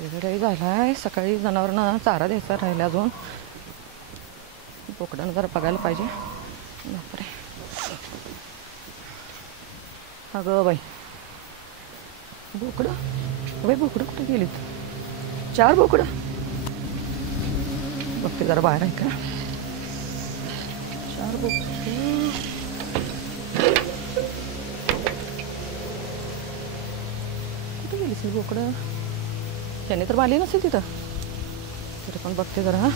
वेगळाही झालाय. सकाळी जनावरांना चारा द्यायचा राहिला अजून. बोकडानं जरा बघायला पाहिजे. बापरे. अगं बाई बोकडं. बाई बोकडं कुठे गेलीत? 4 बोकडं. बघते जरा बाहेर आहे का. 4 बोकडं कुठे गेलीस बोकडं? त्याने तर बाली नसेल तिथं. तरी पण बघते जरा.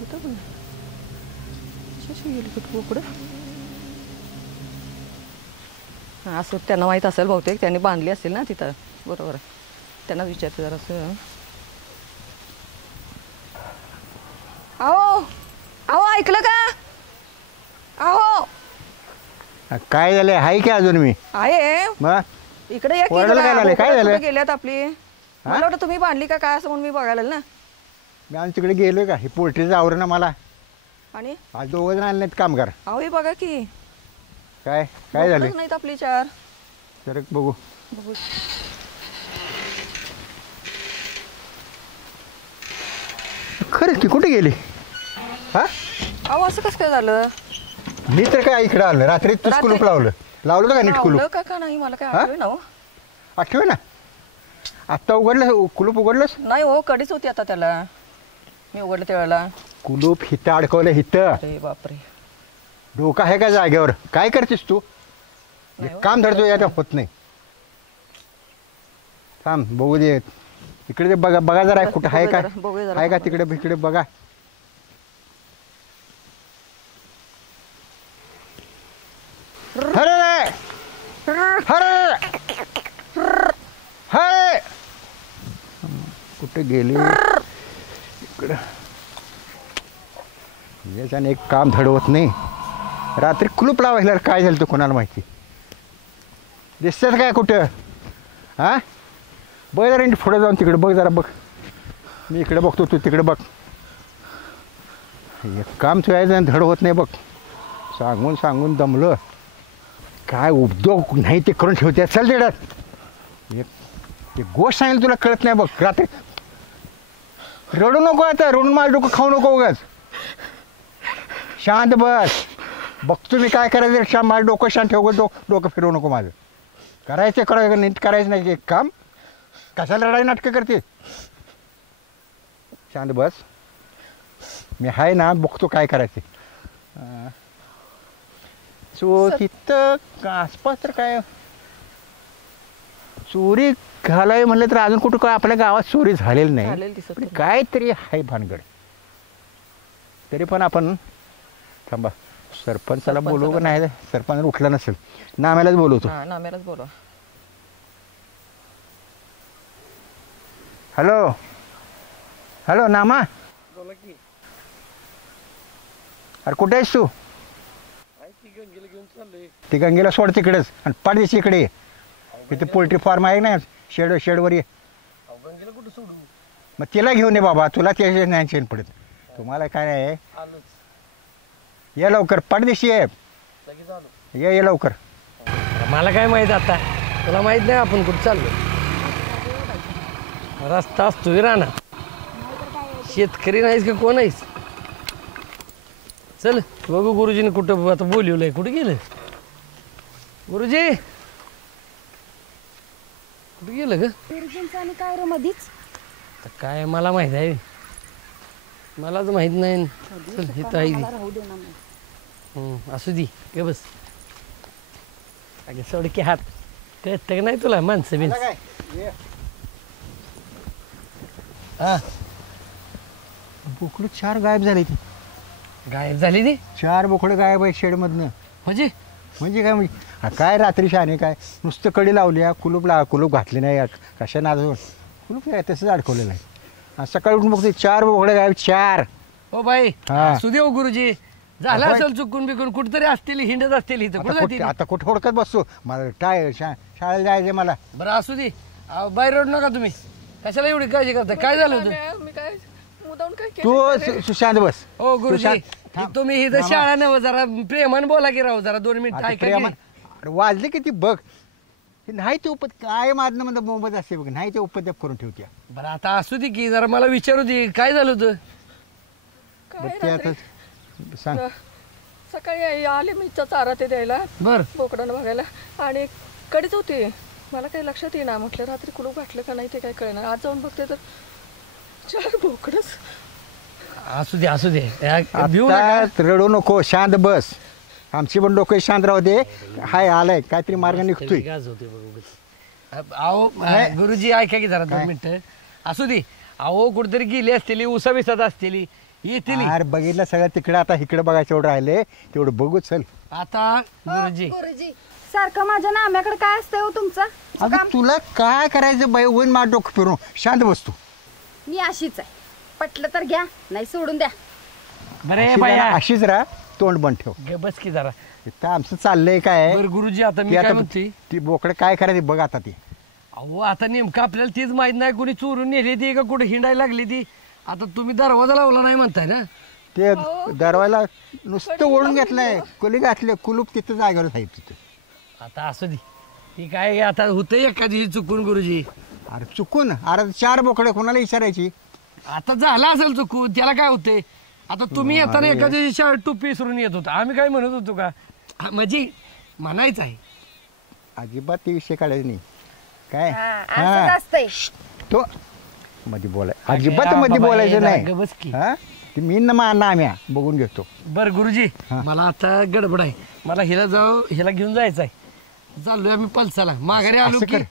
होतं पण गेली कुठं बोकडं. असं त्यांना माहीत असेल बहुतेक. त्यांनी बांधली असेल ना तिथं. बरोबर. त्यांना विचारते जरा असं. अहो अहो ऐकलं का? अहो काय झालंय? हाय की अजून मी आहे. मग इकडे या की. काय झालं? गेल्यात आपली. मला वाटतं तुम्ही बांधली का काय असं म्हणून मी बघायला ना. मी आज तिकडे गेलोय का? हे पोल्ट्रीचं आवरण ना मला. आणि आज 2 जण आले नाहीत कामगार. अहो हे बघा की. काय काय झालं? नाहीत आपली 4. तर बघू. खरंच की कुठे गेली? हा अहो असं कसं काय झालं? मी तर काय इकडे आलं रात्री. तूच कुलूप लावलं का नीट कुलूप? का नाही मला काय आठवलं ना. आठवे ना. आत्ता उघडलं कुलूप? उघडलंस नाही हो. कधीच होती आता त्याला. मी उघडलं त्यावेळेला. कुलूप हिथं अडकवलं हिथं. अरे बापरे. डोका आहे का जागेवर? काय करतेस तू? काम धरतो यात होत नाही. थांब बघू दे. इकडे ते बघा जरा कुठं आहे का? आहे का तिकडे बघा. अरे कुठे गेली? इकडं याच्याने एक काम धडवत नाही. रात्री कुलूप लावायला काय झालं तर कोणाला माहिती. दिसतात काय कुठं? हा बघ जरा पुढे जाऊन तिकडे बघ जरा. बघ मी इकडे बघतो तू तिकडे बघ. एक काम तुझ्या धडवत नाही बघ. सांगून दमलं. काय उद्योग नाही ते करून ठेवते. चल तिकडं. एक गोष्ट सांगेल तुला कळत नाही बघ. रात्री रडू नको. आता रडून माझं डोकं खाऊ नको उगाच. शांत बस. बघतो मी काय करायचं. माझं डोकं शांत ठेव. डोकं फिरवू नको माझं. करायचं नीट करायचं नाही एक काम. कशाला लढाई नाटकं करते? शांत बस. मी आहे ना. बघतो काय करायचे. इथं आसपास तर काय चोरी घालावी म्हणलं तर अजून कुठं काय आपल्या गावात चोरी झालेली नाही. काहीतरी आहे भानगड. तरी पण आपण थांबा. सरपंचाला बोलवू का नाही? सरपंच उठला नसेल. नाम्यालाच बोलवतो. नाम्यालाच बोलवा. हॅलो नामा. अरे कुठे आहेस तू? ती गंगेला सोड तिकडेच. आणि पाडदेशी इकडे तिथे पोल्ट्री फार्म आहे ना. शेडवर ये. मग तिला घेऊन ये बाबा. तुला त्याच्या नाही चेन पडत. तुम्हाला काय आहे? ये लवकर. पाडदेशी ये लवकर. मला काय माहित आता. तुला माहित नाही आपण कुठं चाललो? रस्ता असतोय राहणार. शेतकरी नाहीस का कोण आहेस? चल बघू गुरुजीने कुठं आता बोलवलंय. कुठे गेलं गुरुजी? कुठे गेलं ग? आणि काय रे मधीच? काय मला माहित आहे? मलाच माहित नाही. चल इथं आहे. असू दे गे बस. अगे सोडके हात कळत का नाही तुला? माणसं बिन बोकडं 4 गायब झाली. ती गायब झाली ती. 4 बोकडं गायब आहे शेडमधनं. म्हणजे काय म्हणजे काय रात्री शाने काय नुसतं कडी लावली. कुलूप घातली नाही. कशा नाजून कुलूप काय तसंच अडकवलेलं आहे. सकाळी उठून बघते 4 बोकडं गायब. 4. हो बाई सुदेव गुरुजी. झालं असेल चुकून बिकून. कुठतरी असतील हिंडत असतील इथं. आता कुठं हुडकत बसतो? मला काय शाळेला जायचं मला. बरं असू दे. बाहेर रडू नका तुम्ही. कशाला एवढी काळजी करता? काय झालं होतं? मी काय मुदावून काय तू सुशांत बस. हो गुरुजी, सुशांत, थांब. तुम्ही इथं शाळा नव जरा प्रेमान बोला की राहू, जरा 2 मिनिट आता ऐका प्रेमान. की. अरे वाजले किती बघ. हे नाही ते उपद काय माझं म्हणजे मोबाईल असते बघ, नाही ते उपद्याप करून ठेवत्या. बरं आता असू दे की जरा मला विचारू दे काय झालं होतं. बरं ते आता सांग. सकाळी आले मी चारा ते द्यायला बर बोकडानं बघायला आणि कडेच होती. मला काही लक्षात येईना. म्हटलं रात्री कुलूप घातलं का नाही ते काय कळेना. आज जाऊन बघते तर 4 बोकडच. असू दे असू दे. भिऊ नका. आता रडू नको, शांत बस. आमची पण डोकं शांत राहू दे. हाय आलाय काहीतरी मार्ग निघतोय. अहो गुरुजी ऐका की जरा 2 मिनिटं. असू दे. अहो कुठेतरी गेली असतेली, उसा विसात असतेली, येतील. अरे बघितलं सगळं तिकडे, आता इकडे बघायचं एवढं राहिले तेवढं बघू चल. आता गुरुजी गुरुजी सारखं माझ्या नाम्याकडे काय असतंय हो तुमचं अगं काम? तुला काय करायचं बाई, होईन माझं डोकं फिरून. शांत बसतो. मी अशीच आहे. पटलं तर घ्या, नाही सोडून द्या. बरे बाया अशीच राहा, तोंड बंद ठेव. बस की जरा. इथं आमचं चाललंय काय बरं गुरुजी आता मी ती काय आता म्हणते. ती बोकडं काय करायचं बघ आता ती. अहो आता नेमकं आपल्याला तीच माहित नाही, कोणी चोरून नेली ती का कुठे हिंडायला लागली ती. आता तुम्ही दरवाजा लावला नाही म्हणताय ना. ते दरवाला नुसतं ओढून घेतलंय, कुली घातले, कुलूप तिथं जागेवर आहे तिथं. आता असू दे. ती काय आता होतं एखादी चुकून गुरुजी. अरे चुकून, अरे 4 बोकडे कोणाला विचारायची. आता झाला असेल चुकून, त्याला काय होते. आता तुम्ही येताना एखादी शाळेत टोपी विसरून येत होता, आम्ही काय म्हणत होतो का. म्हणजे म्हणायचं आहे. अजिबात ते विषय काढायचे नाही काय. असंच असतंय. तो मध्ये बोलाय अजिबात मध्ये बोलायचं नाही. बस की. हा ते मी ना आम्ही बघून घेतो. बरं गुरुजी मला आता गडबड आहे. मला हिला घेऊन जायचं आहे. चाललोय आम्ही पलसाला. माघारी आलो असं की. कर.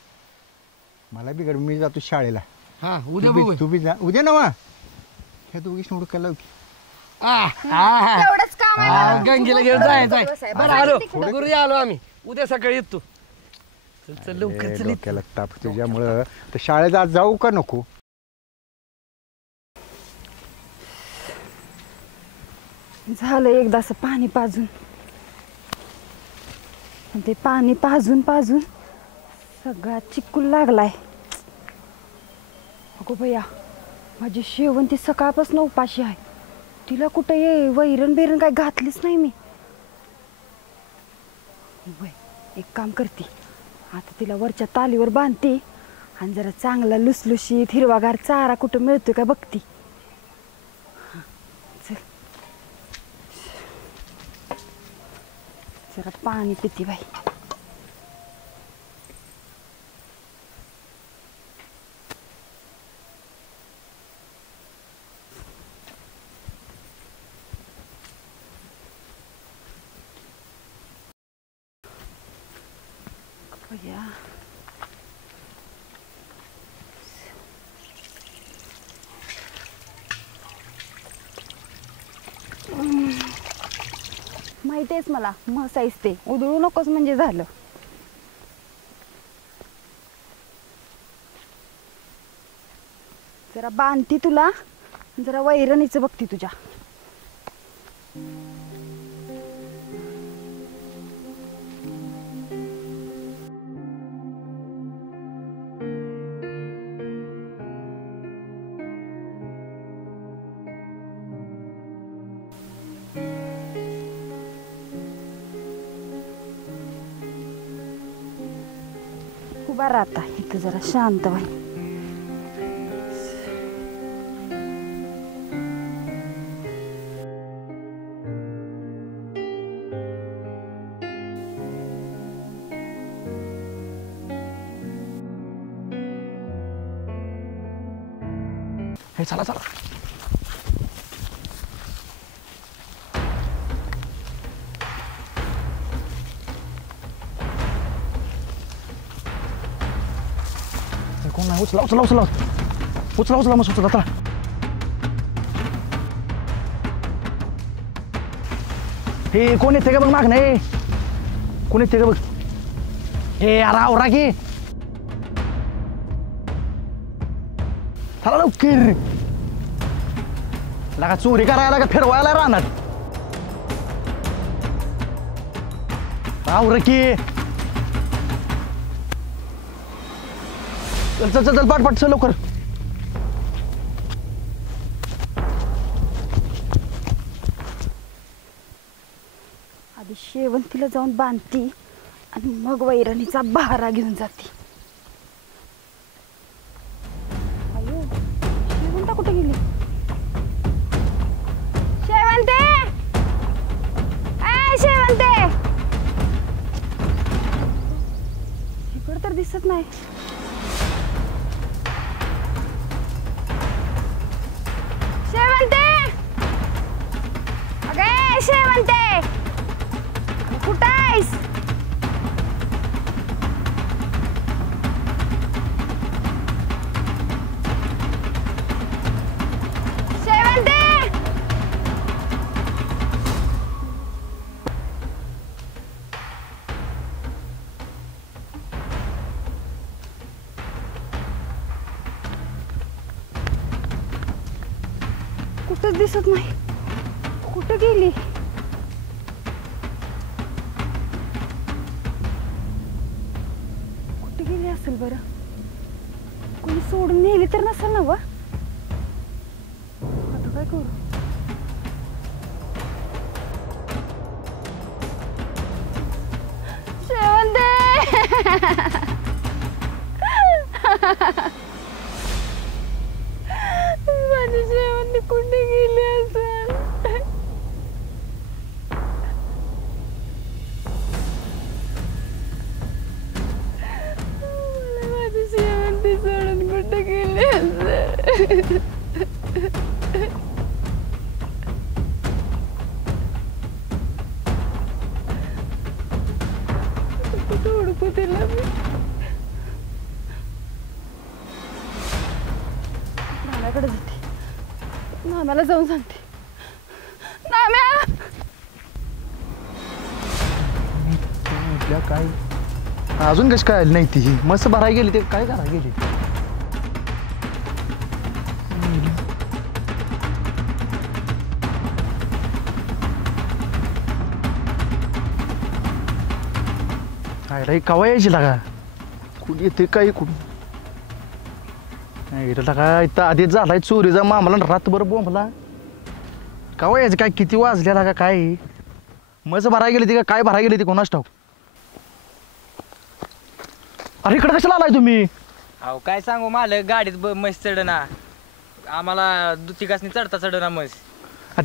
मला बी मी जातो शाळेला. हा उद्या बघू. तू बी जा उद्या ना हे दोघी निवडून तेवढंच काम आहे मला. गंगेला घेऊन जायचं आहे. बसा, बरं बसा आलो तिकडं. गुरुजी, आलो आम्ही. उद्या सकाळी येतो. चल चल लवकर चल. डोक्याला ताप तुझ्यामुळं. तर शाळेत आज जाऊ का नको. झालं एकदाच पाणी पाजून. आणि ते पाणी पाजून पाजून सगळा चिकूल लागलाय. अगो भैया, माझी शेवंती सकाळपासून उपाशी आहे. तिला कुठं ये वैरण बिरण काय घातलीच नाही मी. वय एक काम करते, आता तिला वरच्या तालीवर बांधते आणि जरा चांगला लुसलुशीत हिरवागार चारा कुठं मिळतोय का बघते. चल जरा पाणी पिते बाई. भैया माहितीच मला म्हसाईच ते उधळू नकोस म्हणजे झालं. जरा बांधती तुला, जरा वैरणीचं बघती तुझ्या. उभा राहता इथं जरा शांत बाई. हे चला चला. कोण नाही. उचला उचला उचला उचला उचला मग उचला चला. हे कोण येते का बघ माग नाही. कोण येते का बघ. हे अरे आवरा की. चला लवकर. लागा चोरी करायला का फिरवायला राहणार. आवर की. चल चल चल चल पाठ चल लवकर. आधी शेवंतीला जाऊन बांधती आणि मग वैरणीचा बहारा घेऊन जाते. अयो, शेवंता कुठे गेली? शेवंते, ए शेवंते, इकडं तर दिसत नाही. शेवंते, अगे शेवंते, कुठं आहेस? शेवंते, कुठंच दिसत नाही. कुठं गेली? कुठे गेली असेल बरं? कोणी सोडून नेली तर नसेल ना व? आता काय करू? शेवंते, माझी शेवंती कुठे गेली असेल? माझी शेवंती सोडून कुठे गेली असेल? कुठे हुडकू तिला मी? नाम्याकडे जाते. नाम्याला जाऊन सांगते. नाम्या, काय अजून कशी काय आली नाही ती? मस्त भरायला गेली ते काय करायला गेली? काय रे कवा यायची लागा? कुठे येते काही कुठून नाही लागा? इथं आधीच झालाय चोरीचा मामला रातभर बोंबला. कवा यायचं काय? किती वाजल्या लागा? काय मस्त भरायला गेली ती का काय भरायला गेली ती कोणाच ठाऊक? अरे इकडे कशाला आलाय तुम्ही? अहो काय सांगू मालक, गाडीत म्हस चढना आम्हाला, दुतिकासनी चढता चढना म्हस.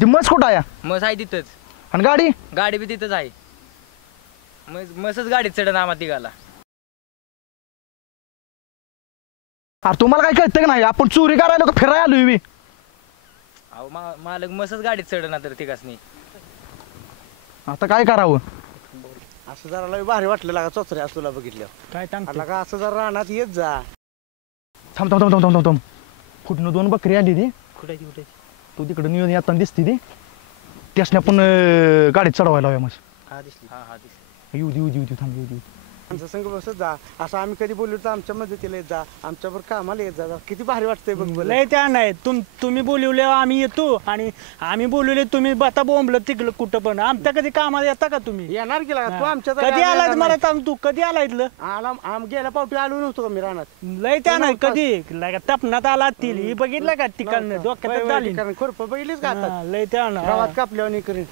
ती मस कुठं आहे? म्हस आहे तिथंच, आणि गाडी? गाडी बी तिथंच आहे. म्हसच गाडीत चढना आम्हाला तिघाला. अरे तुम्हाला काय कळतं का नाही? आपण चोरी करायला का फिरायला आलोय मी? अहो मालक म्हसच गाडीत चढना तर तिघासनी. आता काय करावं? असं जरा लय भारी वाटलं लागा चोचऱ्या तुला बघितल्यावर. काय सांगतो? लागा असं जरा रानात येत जा. थांब थांब थांब थांब थांब थांब. कुठनं 2 बकरी आली ती. कुठे तू तिकडे नियोजन येताना दिसती ती. त्यासने आपण गाडीत चढवायला हव्या मग. हा दिसली. हा हा दिसली. येऊ दे येऊ दे येऊ दे थांब येऊ दे. आमच्या संग बसत जा. असं आम्ही कधी बोललो तर आमच्या मदतीला येत जा, आमच्यावर कामाला येत जा. किती भारी वाटतंय बघ बोल. लय त्या नाही तुम्ही बोलवले आम्ही येतो, आणि आम्ही बोलवले तुम्ही आता बोंबलं तिकडं कुठं पण. आमच्या कधी कामाला येता का तुम्ही? येणार की लागा तू आमच्या कधी आलाय मला सांग, तू कधी आला इथलं? गेल्या पावटी आलो नव्हतो का मी रानात? लय त्या नाही कधी तपनात आला तील ही बघितलं का ठिकाण डोक्यात झाली. खुरप बघितलीच का आता? लय त्या ना गावात कापल्यावर नाही करीन.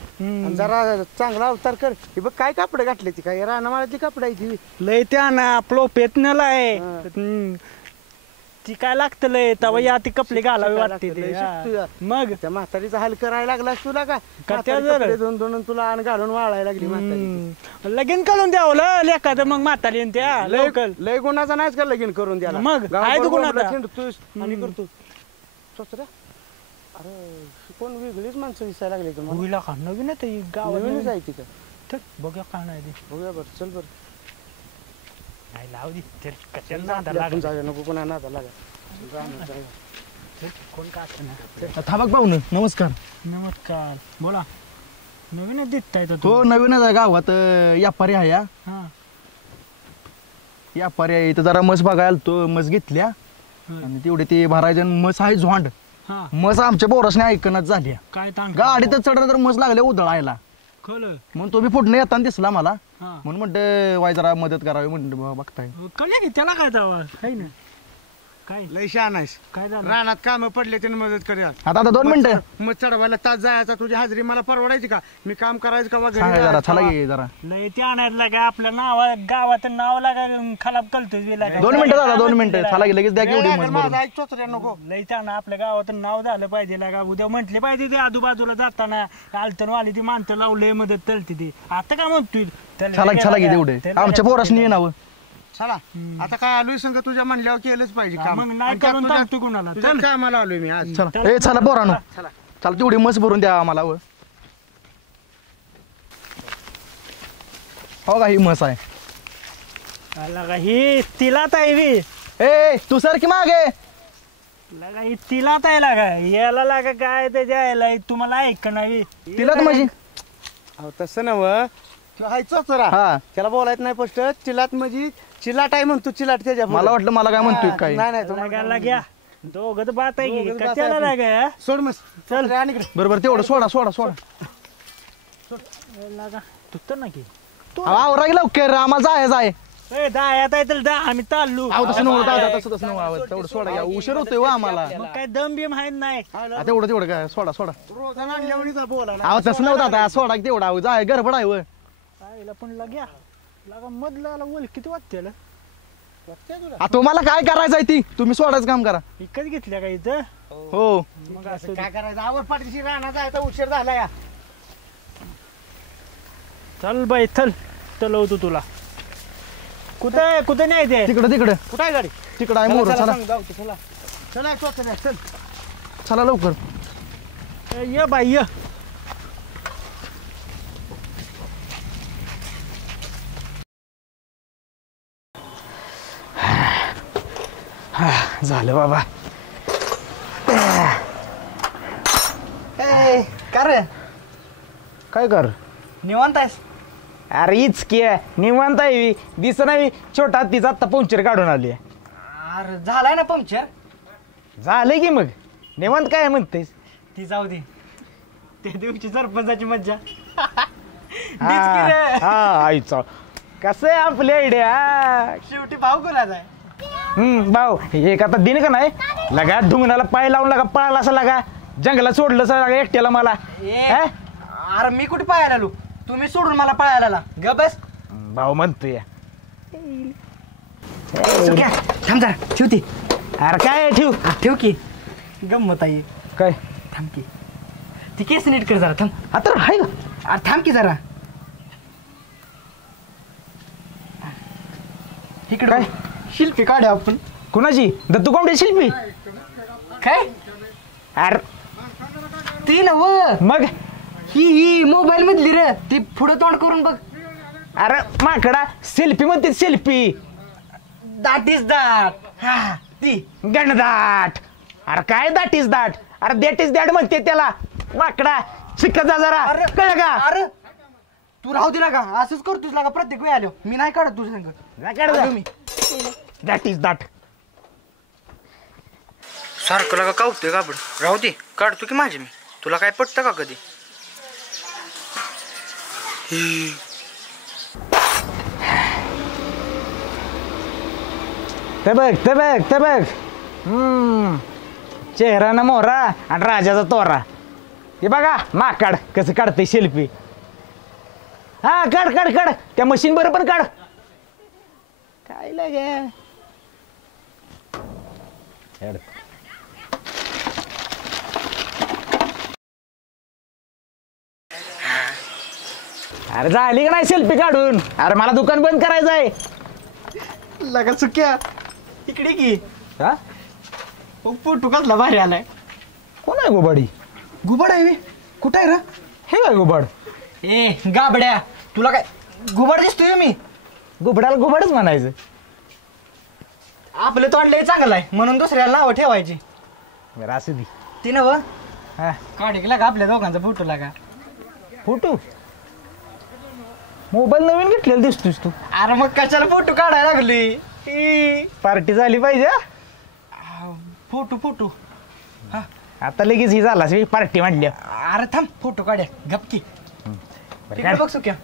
आणि जरा चांगला अवतार कर. हे बघ काय कापड घातले ती, काय रानामाळ्यातली कापड आहे ती. लय त्या ना आपलं पेतण्याला आहे. ती काय लागतं लय तवा या ती कपडे घालावे वाटते ते. लय शिकतोय. हा. मग त्या म्हातारीचा हाल करायला लागलास तुला का? त्या म्हातारी जरा. कपडे धुवून धुवून तुला आण घालून वाळायला लागली म्हातारी. लगीन करून द्यावं लेखाचं मग म्हातारी त्या लवकर. लय गुणाचा नाहीच का लगीन करून द्याला? मग गावभर आहे तो गुणाचा. बोंबलत हिंडतोस आणि करतो. चोचऱ्या, अरे कोण वेगळीच माणसं दिसायला लागली तुम्हाला. होईला का नवीन आहे ते गावात नवीनच नवीन. आहे ती का? तर बघूया काय नाही ते. बघूया बरं, चल बरं. नाही लावू दे चल, कशाला नादा आपल्या आपण लागला. जाऊया, नको पुन्हा नादा लागा. जाऊया, जाऊया. चल, कोण का असं थांबक पाहुणं नमस्कार. नमस्कार, बोला. नवीन दिसताय तो तो नवीनच आहे गावात. व्यापारी आहे हा. हा व्यापारी आहे इथं. जरा मस बघायला तो मस घेतल्या आणि तेवढे ते भरायचे. मस आहे झोंड. हा मस आमच्या बोरसने ऐकणच झाली. काय ताण गाडीत चढलं तर मस लागले उधळायला. कळलं. म्हणून तो बी फुटणं येताना दिसला मला. हा म्हणून म्हणतं वाय जरा मदत करावी म्हणते बघताय. कळलं की त्याला काय जावा आहे ना. काय लय शहाणा आहेस. काय झालं रानात काम पडले त्याने मदत करूया. आता 2 मिनिटं मग चढवायला तास जायचा, तुझी हाजरी मला परवडायची का? मी काम करायचं का घरी सांगा जरा जायचं चला का? की जरा लय ते आणायला काय आपल्या गावात नाव लागा खराब करतोय 2 मिनिटं दादा 2 मिनिटं चला की लगेच द्या की ए, एवढी नाही, मस्त माझं भरून. ऐक चोचऱ्या नको. लय त्यानं आपल्या गावात नाव झालं पाहिजे लागा. उद्या म्हटले पाहिजे ते आजूबाजूला जाताना आलतनवाली ती माणसं लावलंय मदत चलती ती. आता काय म्हणतोय चला की तेवढे आमच्या पोरासनी ये नाव चला आता काय आलोय संग तुझ्या म्हणल्यावर केलंच पाहिजे काम. मग नाही आणि त्यात करून तुझ्या- सांगतो कुणाला. तुझ्या कामाला आलोय मी आज. चला ए चला पोरानं चला तेवढी मस्त भरून द्या आम्हाला व. हो का ही मस आहे लागा ही तिलाच आहे बी. ए तू सर की मागे लागा ही तिलाच आहे लागा. याला लागा काय त्याच्या यायला तुम्हाला ऐक नाही तिलाच म्हणजे अहो, तसं नव हाय चोचरा. हा त्याला बोलायचं नाही पोस्ट. चिलाट म्हणजे चिलाट आहे म्हणतो. चिलाट त्याच्या पुढं. मला वाटलं मला काय म्हणतोय काय नाही नाही तुम्हाला लागा लाग्या दोघं तर बात आहे की दोघं तर बात कशाला आहे. लागा सोड मस्त चल रे आणि इकडे. बरोबर तेवढं सोडा लागा तू तर नाही आवरा की लवकर आम्हाला जायचं आहे दायात आहे तर दा आम्ही चाललो. अहो तसं नव्हतं दादा तसं नव्हतं तेवढं सोडा घ्या उशीर होतोय वा आम्हाला मग काय दम बिम आहे नाही. तेवढं काय सोडा रोजानं आणल्यावरच बोलायला. अहो तसं नव्हतं आता सोडा की तेवढा जाय गडबड आहे व. आईला पण लाग्या लागा मधला ओल किती वाटते तुम्हाला काय करायचं आहे ती तुम्ही सोडायचं काम करा विकत घेतल्या का इथं हो मग असं काय करायचं आवर पाठीशी राहणार जायचा उशीर झाला या. चल बाई चल चलवतो तुला. कुठे नाही ते तिकडं कुठं आहे गाडी? तिकडं आहे मोर चला चला चला चोचऱ्या चल. चला लवकर ये बाई ये. झालं बाबा का रे काय कर निवांत आहेस? अरे हीच की निवांत आहे दिस नाही छोटा तिचा आत्ता पंक्चर काढून आली अरे झालाय ना पंक्चर. झालंय की मग निवांत काय म्हणतेस ती जाऊ दे त्या दिवशी सरपंचाची मज्जा. आईचा कसं आहे आपली आयडिया शेवटी भाव कोणाचा आहे? भाऊ एक आता दिन का नाही लगा ढुंगणाला पाय लावून लागा पळाला असं लागा जंगलात सोडलं असं लागा एकट्याला मला हा? अरे मी कुठे पळायला आलो? तुम्ही सोडून मला पळायला आला. ग बस. भाऊ म्हणतोय थांब जरा ठेवते. अरे काय ठेव ठेव की गंमत आहे. काय थांब की ती केस नीट कर जरा. थांब. आता आहे का अरे थांब की जरा. इकडे काय? शिल्पी काढू आपण. कुणाची दत्तू कोंबडी शिल्पी काय अरे ती ना व मग ही मोबाईल मधली रे. ती पुढे तोंड करून बघ. अरे माकडा सेल्फी म्हणते सेल्फी दाट इज दाट. हा ती गणदाट अरे काय दाट इज दाट अरे दॅट इज दॅट म्हणते त्याला माकडा शिकत जा जरा कळलं का अरे तू राहू दिला का? असंच करतोस लागा प्रत्येक वेळ आलो. मी नाही काढत तुझं संग. दॅट इज दॅट सारखं लागा का होतोय का आपण? राहू दे काढतो की माझी मी. तुला काय पटतं का कधी? ते बघ चेहरा ना मोहरा आणि राजाचा तोरा हे बघा माकाड कसं काढतंय सेल्फी हा काढ त्या मशीन बरोबर पण काढ काय लागे अरे झाली का नाही सेल्फी काढून अरे मला दुकान बंद करायचं आहे लगा चुक्या इकडे की. हा फोटो कसला भारी आलाय. कोण आहे गोबाडी गुबाड आहे कुठं आहे रे? हे काय गोबाड ए गाबड्या तुला काय गुबाड दिसतोय मी? गोबडाला गोबाडच म्हणायचं आपलं तोंड लय चांगलं आहे म्हणून दुसऱ्याला नावं ठेवायची. बरं असू दे ती नव हा काढ लागा आपल्या दोघांचा फोटो लागा. फोटो मोबाईल नवीन घेतलेला दिसतोस तू अरे मग कशाला फोटो काढायला लागली? पार्टी झाली पाहिजे हा? फोटो आता लगेच ही झाला पार्टी म्हणल्या अरे थांब फोटो काढ्या गपकी. इकडे बघ सुक्या.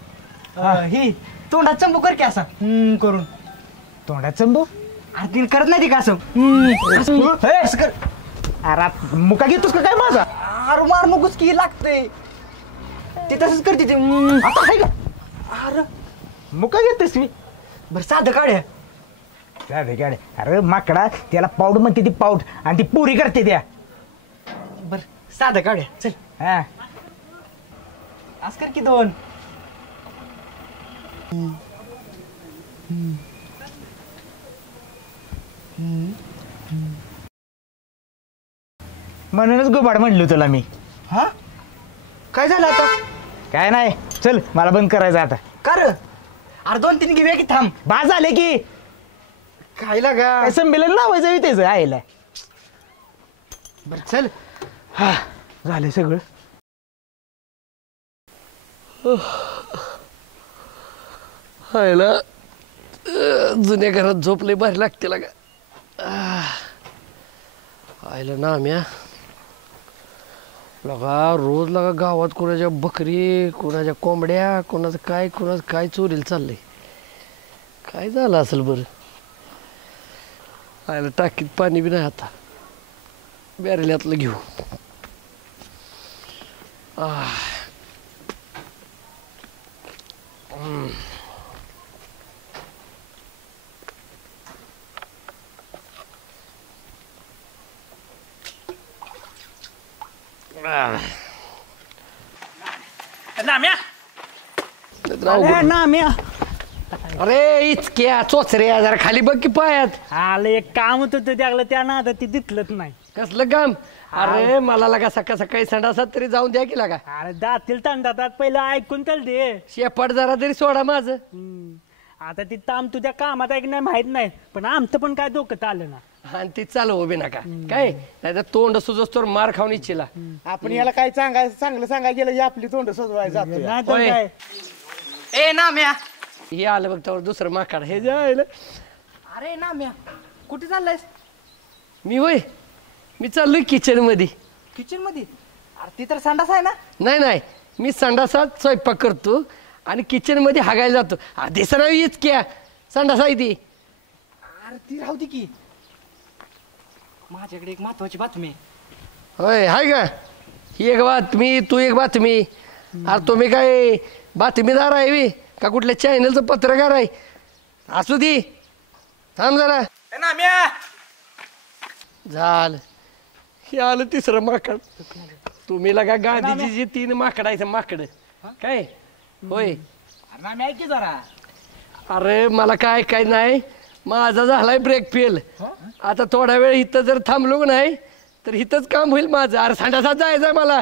ही तोंडात चंबू कर की असा करून. तोंडात चंबू अरे तिने करत नाही ती का असं अरे मुका घेतोस का काय माझा? अरे मार नकोच की लागतंय ती तसंच करते ती आता आहे का? अरे मुका घेतोस मी? बरं साधं काढ्या अरे माकडा त्याला पाऊड म्हणते ती पाऊड आणि ती पुरी करते त्या. बरं साधं काढ्या चल हा असं कर की 2 म्हणूनच गुबाड म्हणलो तुला मी. हा काय झालं आता काय नाही चल मला बंद करायचं आता. कर अरे 2-3 घेऊया की थांब बा झाले की काय लागा काय संमेलन लावायचं त्याचं आईला. बरं चल हा झाले सगळं. हायला जुन्या घरात झोपले भारी लागते लागा. आयला ना म्या लगा रोज लगा गावात कोणाच्या बकरी कोणाच्या कोंबड्या कोणाचं काय चोरीला चाललंय. काय झालं असेल बरं. आयला टाकीत पाणी बी नाही आता बॅरेल्यातलं घेऊ. अरे इचक्या चोचऱ्या जरा खाली बघ की पायात. आलं एक काम होतं त्याला त्या नादात ते दिसलंच नाही. कसलं काम. अरे मला लागा सकाळी संडासात तरी जाऊन द्या की लागा. अरे जातील तंडातात पहिलं ऐकून तर दे. शेपाट जरा तरी सोडा माझं. आता ती ताम तुझ्या कामात ऐक नाही माहित नाही पण आमचं पण काय डोकं आलं ना. आणि ती चालू उभे नका काय नाही तर तोंड सुजस तर मार खाऊन इच्छिला. आपण याला काय चांगलं सांगायला गेलं की आपली तोंड सजवायला जातो नाही तर होय. काय. ए नाम्या हे आलं बघ त्यावर दुसरं माकाड हे जायला. अरे नाम्या कुठे चाललायस मी होय मी चाललोय किचन मध्ये. किचन मध्ये अरे ती तर संडास आहे ना. नाही मी संडासात स्वयंपाक करतो आणि किचन मध्ये हागायला जातो. दिसा नाही इचक्या संडास आहे ती. अरे ती राहू दे की माझ्याकडे एक महत्वाची बातमी आहे. होय हाय का. ही एक बातमी तू एक बातमी. अरे तुम्ही काय बातमीदार आहे बी का कुठल्या चॅनलचं पत्रकार आहे. असू दे थांब जरा. नाम्या झालं हे आलं तिसरं माकड. तुम्ही लगा गांधीजीची 3 माकडायचं माकड काय होय. नाम्या ऐक की जरा. अरे मला काय नाही माझा झालाय ब्रेक फेल. आता थोडा वेळ इथं जर थांबलो नाही तर इथंच काम होईल माझं. अरे संडासात जायचंय मला.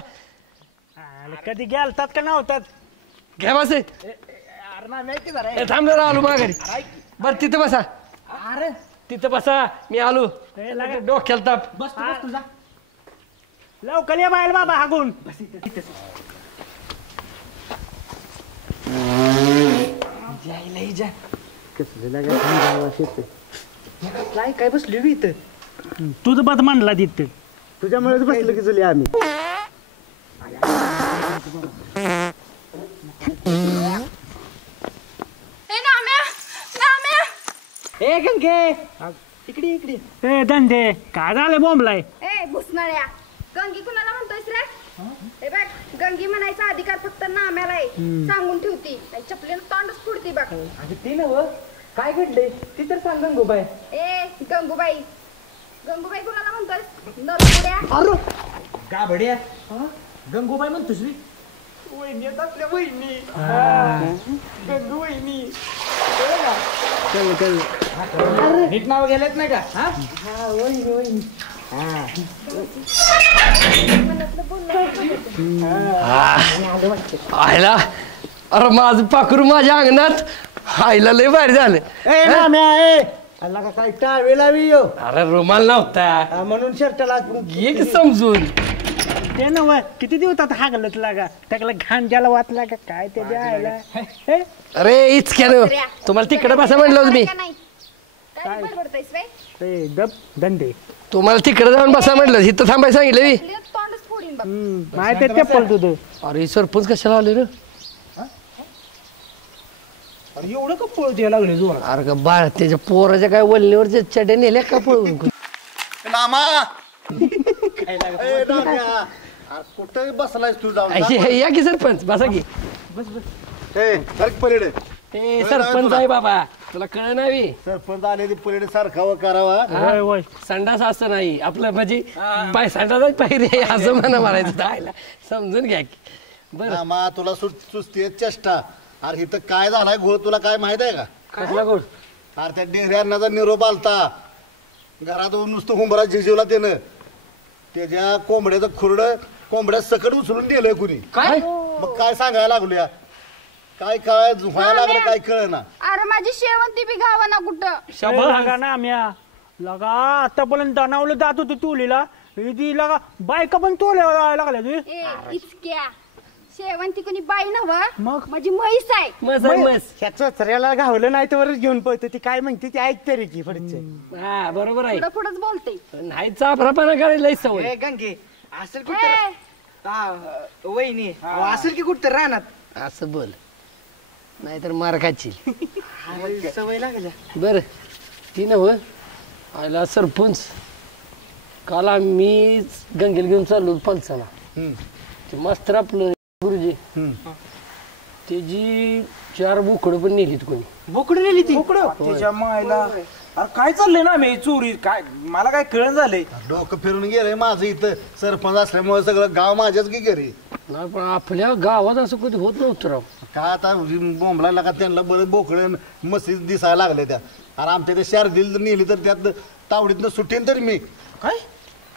आलं कधी गेलतात का नव्हतात. घ्या बस अरे नाम्या ऐक की जरा. थांब जरा आलो माघारी. बरं तिथं बसा. अरे तिथं बसा मी आलो. डोक्याला ताप. बस तुझा लवकर ये बाहेर बाबा हागून. काय बसली बी इथं. तुझं बद म्हणला तिथं. तुझ्यामुळेच बसलो की चुली आम्ही. ए गंगे इकडे ए धंदे काय झालं बोंबलाय. ए भुसनाळ्या गंगी कुणाला म्हणतोयस रे. हे बघ गंगी म्हणायचा अधिकार फक्त नाम्याला आहे. सांगून ठेवती चपलीनं तोंडच फुडती बघ. अगं ती नव काय घडले ती तर सांग गंगूबाई. ए गंगूबाई कुणाला म्हणतोयस नरमुड्या. अरे का बड्या गंगूबाई म्हणतोस रे. वहिनी आपल्या वहिनी गंगू वहिनी. नीट नाव गेलेत नाही का. हा वहिनी आयला अरे माझं पाखरू माझ्या अंगणात. आईला लय भारी झालं. ए नाम्या ए अल्ला का काय टावे लावी यो. अरे रुमाल नव्हता म्हणून शर्टला एक समजून. ते नव किती दिवसात हागलत लागा त्याला घाण ज्याला वाचला का काय ते द्यायला. हे? अरे इचक्यानं तुम्हाला तिकडे बसा म्हणलं होतं मी. काय बडबडतोयस रे. ए दब धंदे तुम्हाला तिकडे जाऊन बसा म्हटलं इथं थांबाय सांगितलं मी. तोंडच फोडीन बघ. माहिती चप्पल तुझं. अरे सरपंच कशाला आले रे. अरे एवढं का पळू द्यायला लागले जोरात? अरे का बाळ त्याच्या पोराच्या काय वल्लीवरच्या चड्या नेल्या का पळून कुठे बसलायस तू जाऊन या की सरपंच बसा की पलीकडे ए सरपंच आहे बाबा तुला कळ नाही सरपंच आले पलीकडे सारखावं करावा वय वय संडास असं नाही आपलं म्हणजे पाय संडासच पाहिजे असं म्हणा म्हणायचं दायला समजून घ्या की बरं नामा तुला सुस्ती चेष्टा अरे इथं काय झालाय घोळ तुला काय माहित आहे का कसला गोड अरे त्या डेहऱ्यांनाचा निरोप आलता घरात नुसतं हुंबरा झिजवला त्यानं त्याच्या कोंबड्याचं खुरड कोंबड्या सकट उचलून दिलंय कुणी काय मग काय सांगायला लागलो या काय काय व्हायला लागलं काय कळ ना अरे माझी शेवंती बी गावा ना कुठं लगा ना आम्या लगा आतापर्यंत दणावलं जात होतं तुलीला ती लगा बायका पण तोल्या लागल्या तू ए इचक्या शेवंती कोणी बाई नव्ह मग? माझी म्हैस आहे मस आहे मस ह्या चोचऱ्याला घावलं नाही तर घेऊन पळतो ती काय म्हणते ती ऐक तरी की पुढचे हा बरोबर आहे पुढं पुढंच बोलते नाही चापरापणा करायला सवय गंगे असेल ए, वहिनी असेल की कुठं राहणार असं बोल नाहीतर मार खाची सवय लागल्या बर ती नव आयला सरपंच काल आम्ही गंगेला घेऊन चाललो पंचाला ते मास्तर आपलं गुरुजी त्याची 4 बोकडं पण नेलीत कोणी बोकडं नेली ती त्याच्या मायला अरे काय चाललंय ना मी चोरी काय मला काय कळण झालंय डोकं फिरून गेलंय माझं इथं सरपंच असल्यामुळे सगळं गाव माझ्याच की घरी नाही पण आपल्या गावात असं कधी होत नव्हतं राव काय आता बोंबला का त्यांना बरं बोकडे मस्ती दिसायला लागले त्या अरे आमच्या ते शारदील जर नेली तर त्यात तावडीतनं सुटेन तरी मी काय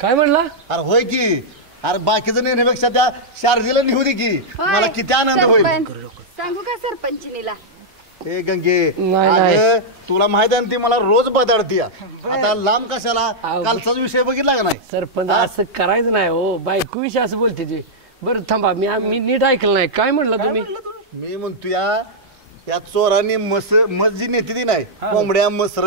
काय म्हणला अरे होय की अरे बाकीचं नेण्यापेक्षा त्या शारदीला नेऊ दे की होय, मला किती आनंद होईल सरपंच. सांगू का सरपंचिनीला ए गंगे नाही. अगं, तुला माहित आहे ना ती मला रोज बदलती आता लांब कशाला कालचाच विषय बघितला का नाही सरपंच असं करायचं नाही हो बायको विषय असं बोलते ते बरं थांबा मी नीट ऐकलं नाही काय म्हणलं तुम्ही मी म्हणतो या चोरांनी मस जी नेती ती नाही कोंबड्या मसर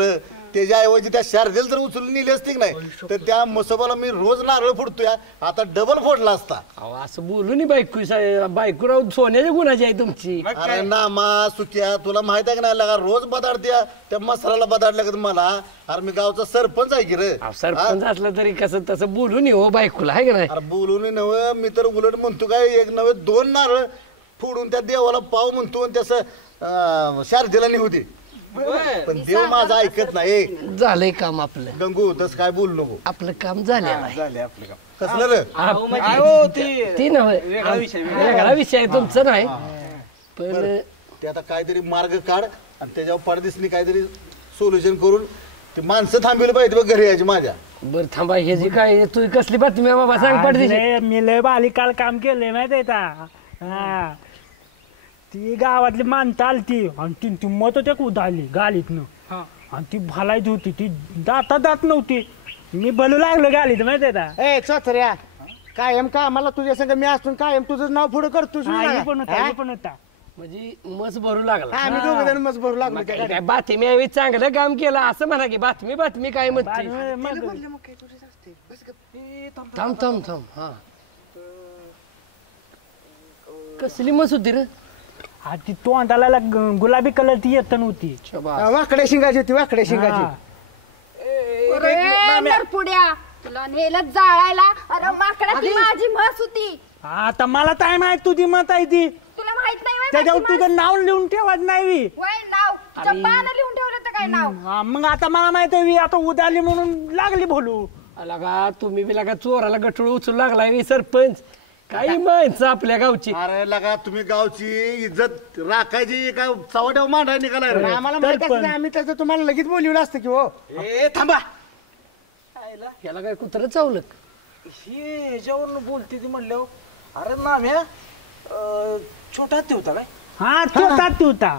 त्याच्या ऐवजी त्या शारदेला जर उचलून नेली असती की नाही तर त्या मसोबाला मी रोज नारळ फोडतोय आता डबल फोडला असता अहो असं बोलू नाही बायको राव सोन्याच्या गुणाची आहे तुमची अरे नामा सुक्या तुला माहित आहे की नाही लगा रोज बदाडत्या त्या मसराला बदाडल्या का मला अरे मी गावचा सरपंच आहे की रे अहो, सरपंच असलं तरी कसं तसं बोलू नये हो बायकोला आहे का नाही अरे बोलून नव मी तर उलट म्हणतो काय 1 नव्हे 2 नारळ फोडून त्या देवाला पाव म्हणतो आणि त्याचं शारदेला नेऊ दे पण देव माझा ऐकत नाही झालंय काम आपलं गंगू तस काय बोलू नको आपलं काम झालेलं आहे कसलं रे ती नव्हे वेगळा विषय आहे तुमचं नाही पण ते आता काहीतरी मार्ग काढ आणि त्याच्यावर पडदिसनी काहीतरी सोल्युशन करून ते माणसं थांबवली पाहिजे बघ घरी यायची माझ्या बरं थांबा हे जी काय तू कसली बातमी आहे बाबा सांग पडते मी लय बाली काल काम केलंय माहिती आहे का हा ती गावातली माणसं आलती आणि ती मत त्या उदाली गालीतनं आणि ती भलायची होती ती दात नव्हती मी बोलू लागलो गालीत माहिती आहे का ए चोचऱ्या कायम का मला तुझ्या संग मी असून कायम तुझं नाव पुढे करतोस हा, हे पण होता, हे पण होता म्हणजे मस भरू लागला आम्ही दोघं जण मस्त भरू लागलो मग त्या काय गाडीत. बातमी आहे चांगलं काम केलं असं म्हणा की बातमी काय म्हणते थांब थांब थांब हा कसली मस होती रे हा ती तोंडाला गुलाबी कलर ती येत नव्हती वाकड्या शिंगाची होती वाकड्या शिंगाची हा. पुड्या तुला नेलं जाळायला अरे माकडा ती माझी म्हस होती आता मला काय माहित तुझी मत आहे ती तुला माहित नाही व्हय त्याच्यावर माझी तुझं नाव लिहून ठेवत नाही म्हस? वय नाव चप्पानं लिहून ठेवलं होतं काय नाव हा, मग आता मला माहित आहे आता उदाली म्हणून लागली बोलू लगा तुम्ही बी लगा चोराला गटूळ उचलू लागलाय सरपंच काही माहिती आपल्या गावची अरे लगा तुम्ही गावची इज्जत राखायची का चव्हाट्यावर मांडाय निघालाय रे? आम्हाला माहित असतं तर आम्ही त्याचं तुम्हाला लगेच बोलवलं असतं की हो ए थांबा याला काय कुत्र चावलं हे ह्याच्यावरून बोलते ती म्हणल्यावर अरे नाम्या छोटा ते होता काय हा छोटा ते होता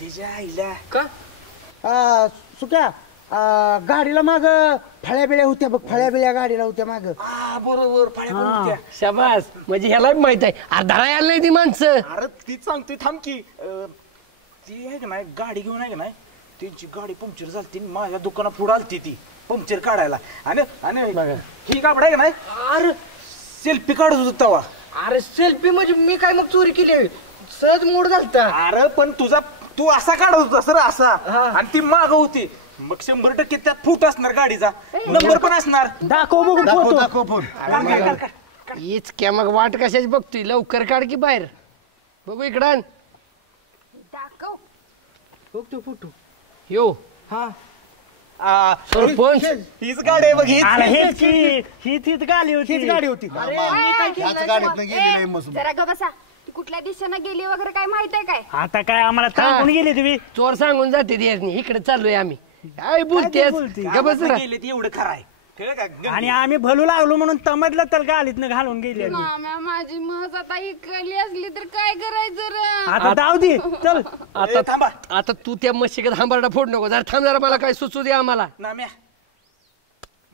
तिच्या आईला का सुक्या गाडीला माग फळ्या बिळ्या होत्या बघ फळ्या बिळ्या गाडीला होत्या माग हा बरोबर फाड्या करून होत्या. शाबास म्हणजे ह्याला बी माहित आहे अर्धा यायला नाही ती माणसं अरे तीच सांगते थांब की ती आहे का नाही गाडी घेऊन आहे का नाही त्यांची गाडी पंक्चर झाली माझ्या दुकानात पुढे आलती ती पंक्चर काढायला आणि बघा. ही गाबड आहे का नाही अरे सेल्फी काढत होत तेव्हा अरे सेल्फी म्हणजे मी काय मग चोरी केली सहज मूड झालता अरे पण तुझा तू असा काढत होता सर असा आणि ती माग होती मग 100% त्यात फूट असणार गाडीचा नंबर पण असणार. दाखव बघू फोटो. दाखव फोन. हीच क्या मग वाट कशाची बघतोय लवकर काढ की बाहेर बघू इकडं आण. दाखव. बघ तो फोटो. यो सरपंच हीच गाडी आहे बघ अरे हीच हेच की हीच गाडी होती. हीच गाडी होती. ह्याच गाडीतनं गेलेली मस्त. जरा ग बसा. ती कुठल्या दिशेनं गेली वगैरे काय माहित आहे काय? आता काय आम्हाला सांगून गेली तुम्ही. चोर सांगून जाते ती इकडे चाललोय आम्ही काय बोलतेस ग बस जरा. गेले ती एवढं खरं आहे कळलं का? आणि आम्ही भलू लागलो म्हणून तमदलं तर गाडीतनं घालून गेली. माम्या माझी म्हस आता इकडली असली तर काय करायचं रे? आता जाऊ दे चल. आता थांबा. आता तू त्या म्हशीकडे हांबारडा फोड नको जरा थांब जरा मला काय सुचू दे आम्हाला. नाम्या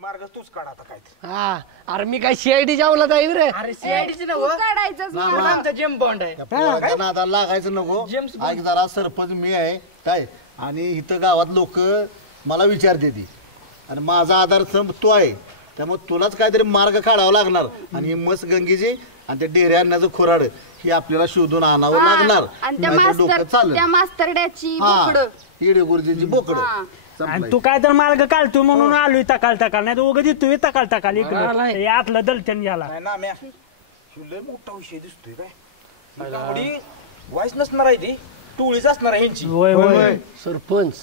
मार्ग तूच काढ आता काय ते. हा अरे मी काय सीआयडी जावला जाईल रे. तू काढायचंच मला. आमचा जेम बॉन्ड आहे. पोराच्या नादाला लागायचं नको. ऐक जरा सरपंच मी आहे काय आणि इथं गावात लोक मला विचारते ती आणि माझा आधारस्तंभ तो आहे त्यामुळे तुलाच काहीतरी मार्ग काढावा लागणार आणि ही मस गंगेची आणि त्या डेरे आणण्याचं खोराड हे आपल्याला शोधून आणावं लागणार. आणि त्या नाहीतर डोकं मास्तर चालेल. त्या मास्तरड्याची हा बोकडं. इडे गुरुजींची बोकड आणि तू काय तर मार्ग काढतो म्हणून आलोय तकाल नाही तर उगाच तू तकाल इकडे आतलं दलचन झाला. नाही नाम्या लय मोठा विषय दिसतोय काय गाडी वाईस नसणार आहे ती टोळीच असणार आहे ह्यांची. होय होय. सरपंच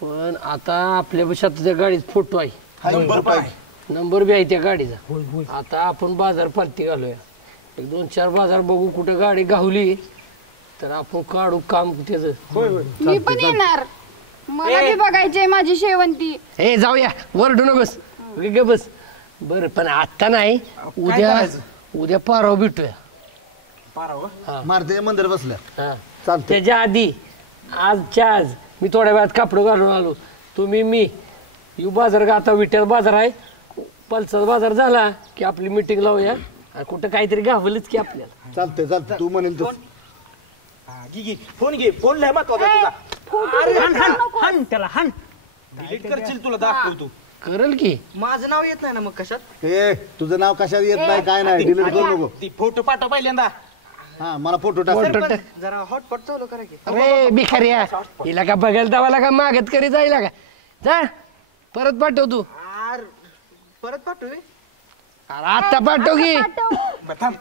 पण आता आपल्या शेताच्या गाडीत फोटो आहे नंबर पण आहे. नंबर बी आहे त्या गाडीचा. आता आपण बाजार पालती घालूया 1-2-4 बाजार बघू कुठे गाडी गावली तर आपण काढू काम त्याचं. मी पण येणार. मला बी बघायचंय माझी शेवंती. हे जाऊया वरडू नकोस ग बस. बर पण आता नाही उद्या पाराव भेटूया. पाराव मारते मंदिर बसल्या हा चालतंय. त्याच्या आधी आजच्या आज मी थोड्या वेळात कापड घालून आलो तुम्ही मी येऊ बाजार का आता विट्यात बाजार आहे पलसाचा बाजार झाला की आपली मिटिंग लावूया आणि कुठं काहीतरी गावलंच की आपल्याला. चालतंय तू म्हणेल तू. घे फोन घे फोन लय महत्वाचा आहे तुझा. हान हान हान त्याला हान. डिलीट करशील तुला दाखवतो. करल की माझं नाव येत नाही ना मग कशात? हे तुझं नाव कशात येत नाही काय नाही डिलीट करू नको. ती फोटो पाठव पहिल्यांदा. हा मला फोटो टाक. जरा हॉटपॉट चालू करा की. अरे भिकाऱ्या हिला का बघायला दावाला का मागत करी जायला का जा परत पाठव तू. परत पाठवू. अरे आता पाठव की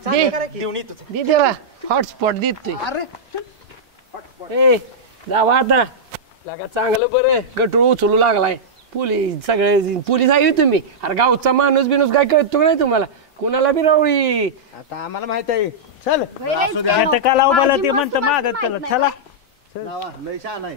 दे देऊन येतो. दे त्याला हॉटस्पॉट देतोय. ए जावा आता लागा चांगलं बरं गटूळ उचलू लागलाय. पोलीस सगळे पोलीस आहे तुम्ही. अरे गावचा माणूस बिनूस काय कळतो का नाही तुम्हाला कुणाला बी रावळी. आता आम्हाला माहित आहे चल. का लावला ते म्हणतं मागत त्याला चला. लय छान आहे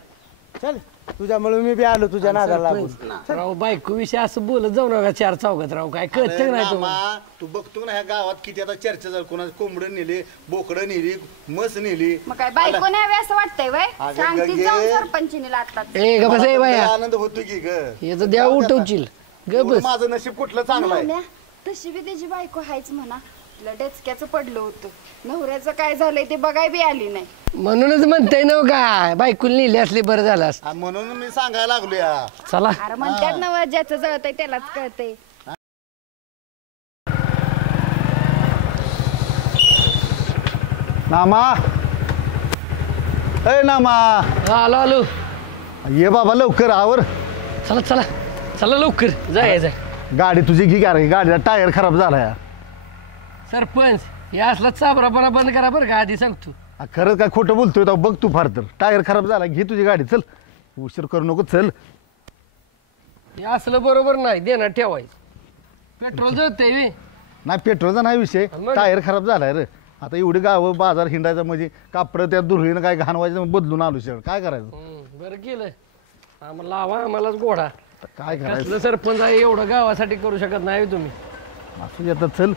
चल तुझ्यामुळे मी बी आलो तुझ्या नादाला लागून. राव बायको विषय असं बोलत जाऊ नका 4 चौघात राव काय कळत नाही तुम्हाला. मामा, तू बघतो ना ह्या गावात किती आता चर्चा झाली कोणाची कोंबडं नेली बोकडं नेली मस नेली. मग काय बायको न्यावी असं वाटतंय वय? अगं सांगतीच गंगे. जाऊन सरपंचीने लागतात. ए ग बस ए बाया आनंद होतो की ग. याचं द्या उठवशील ग एवढं बस. माझं नशीब कुठलं चांगलं आहे. माम्या, तशी बी त्याची बायको हायच म्हणा. तिला डेचक्याचं पडलं होतं. नवऱ्याचं काय झालंय ते बघाय बी आली नाही. म्हणूनच म्हणताय नव का बायकुल नेली असली बरं झालं असतं. आणि म्हणून मी सांगायला लागलो या. चला अरे म्हणतात ना ज्याचं जळतंय त्यालाच कळतंय. नामा ए नामा आलो आलो ये बाबा लवकर आवर. चला चला चला लवकर जाय जाय. गाडी तुझी घी का रे गाडीचा टायर खराब झाला या. सरपंच या असला चाबरापणा बंद करा बरं का आधी सांगतो. खरंच काय खोटं बोलतोय तर बघ तू फार तर टायर खराब झाला घे तुझी गाडी चल उशीर करू नको चल. हे असलं बरोबर नाही देणार ठेवायचं. पेट्रोल जळतंय नाही पेट्रोलचा नाही विषय मग? टायर खराब झालाय रे. आता एवढी गावं बाजार हिंडायचं म्हणजे कापड त्या दुर्ळीनं काय घाण व्हायचं बदलून आलो शेड काय करायचं. बरं केलं आम्हाला लावा आम्हालाच घोडा. काय करायचं कसलं सरपंच आहे एवढं गावासाठी करू शकत नाही तुम्ही. असं येतात चल.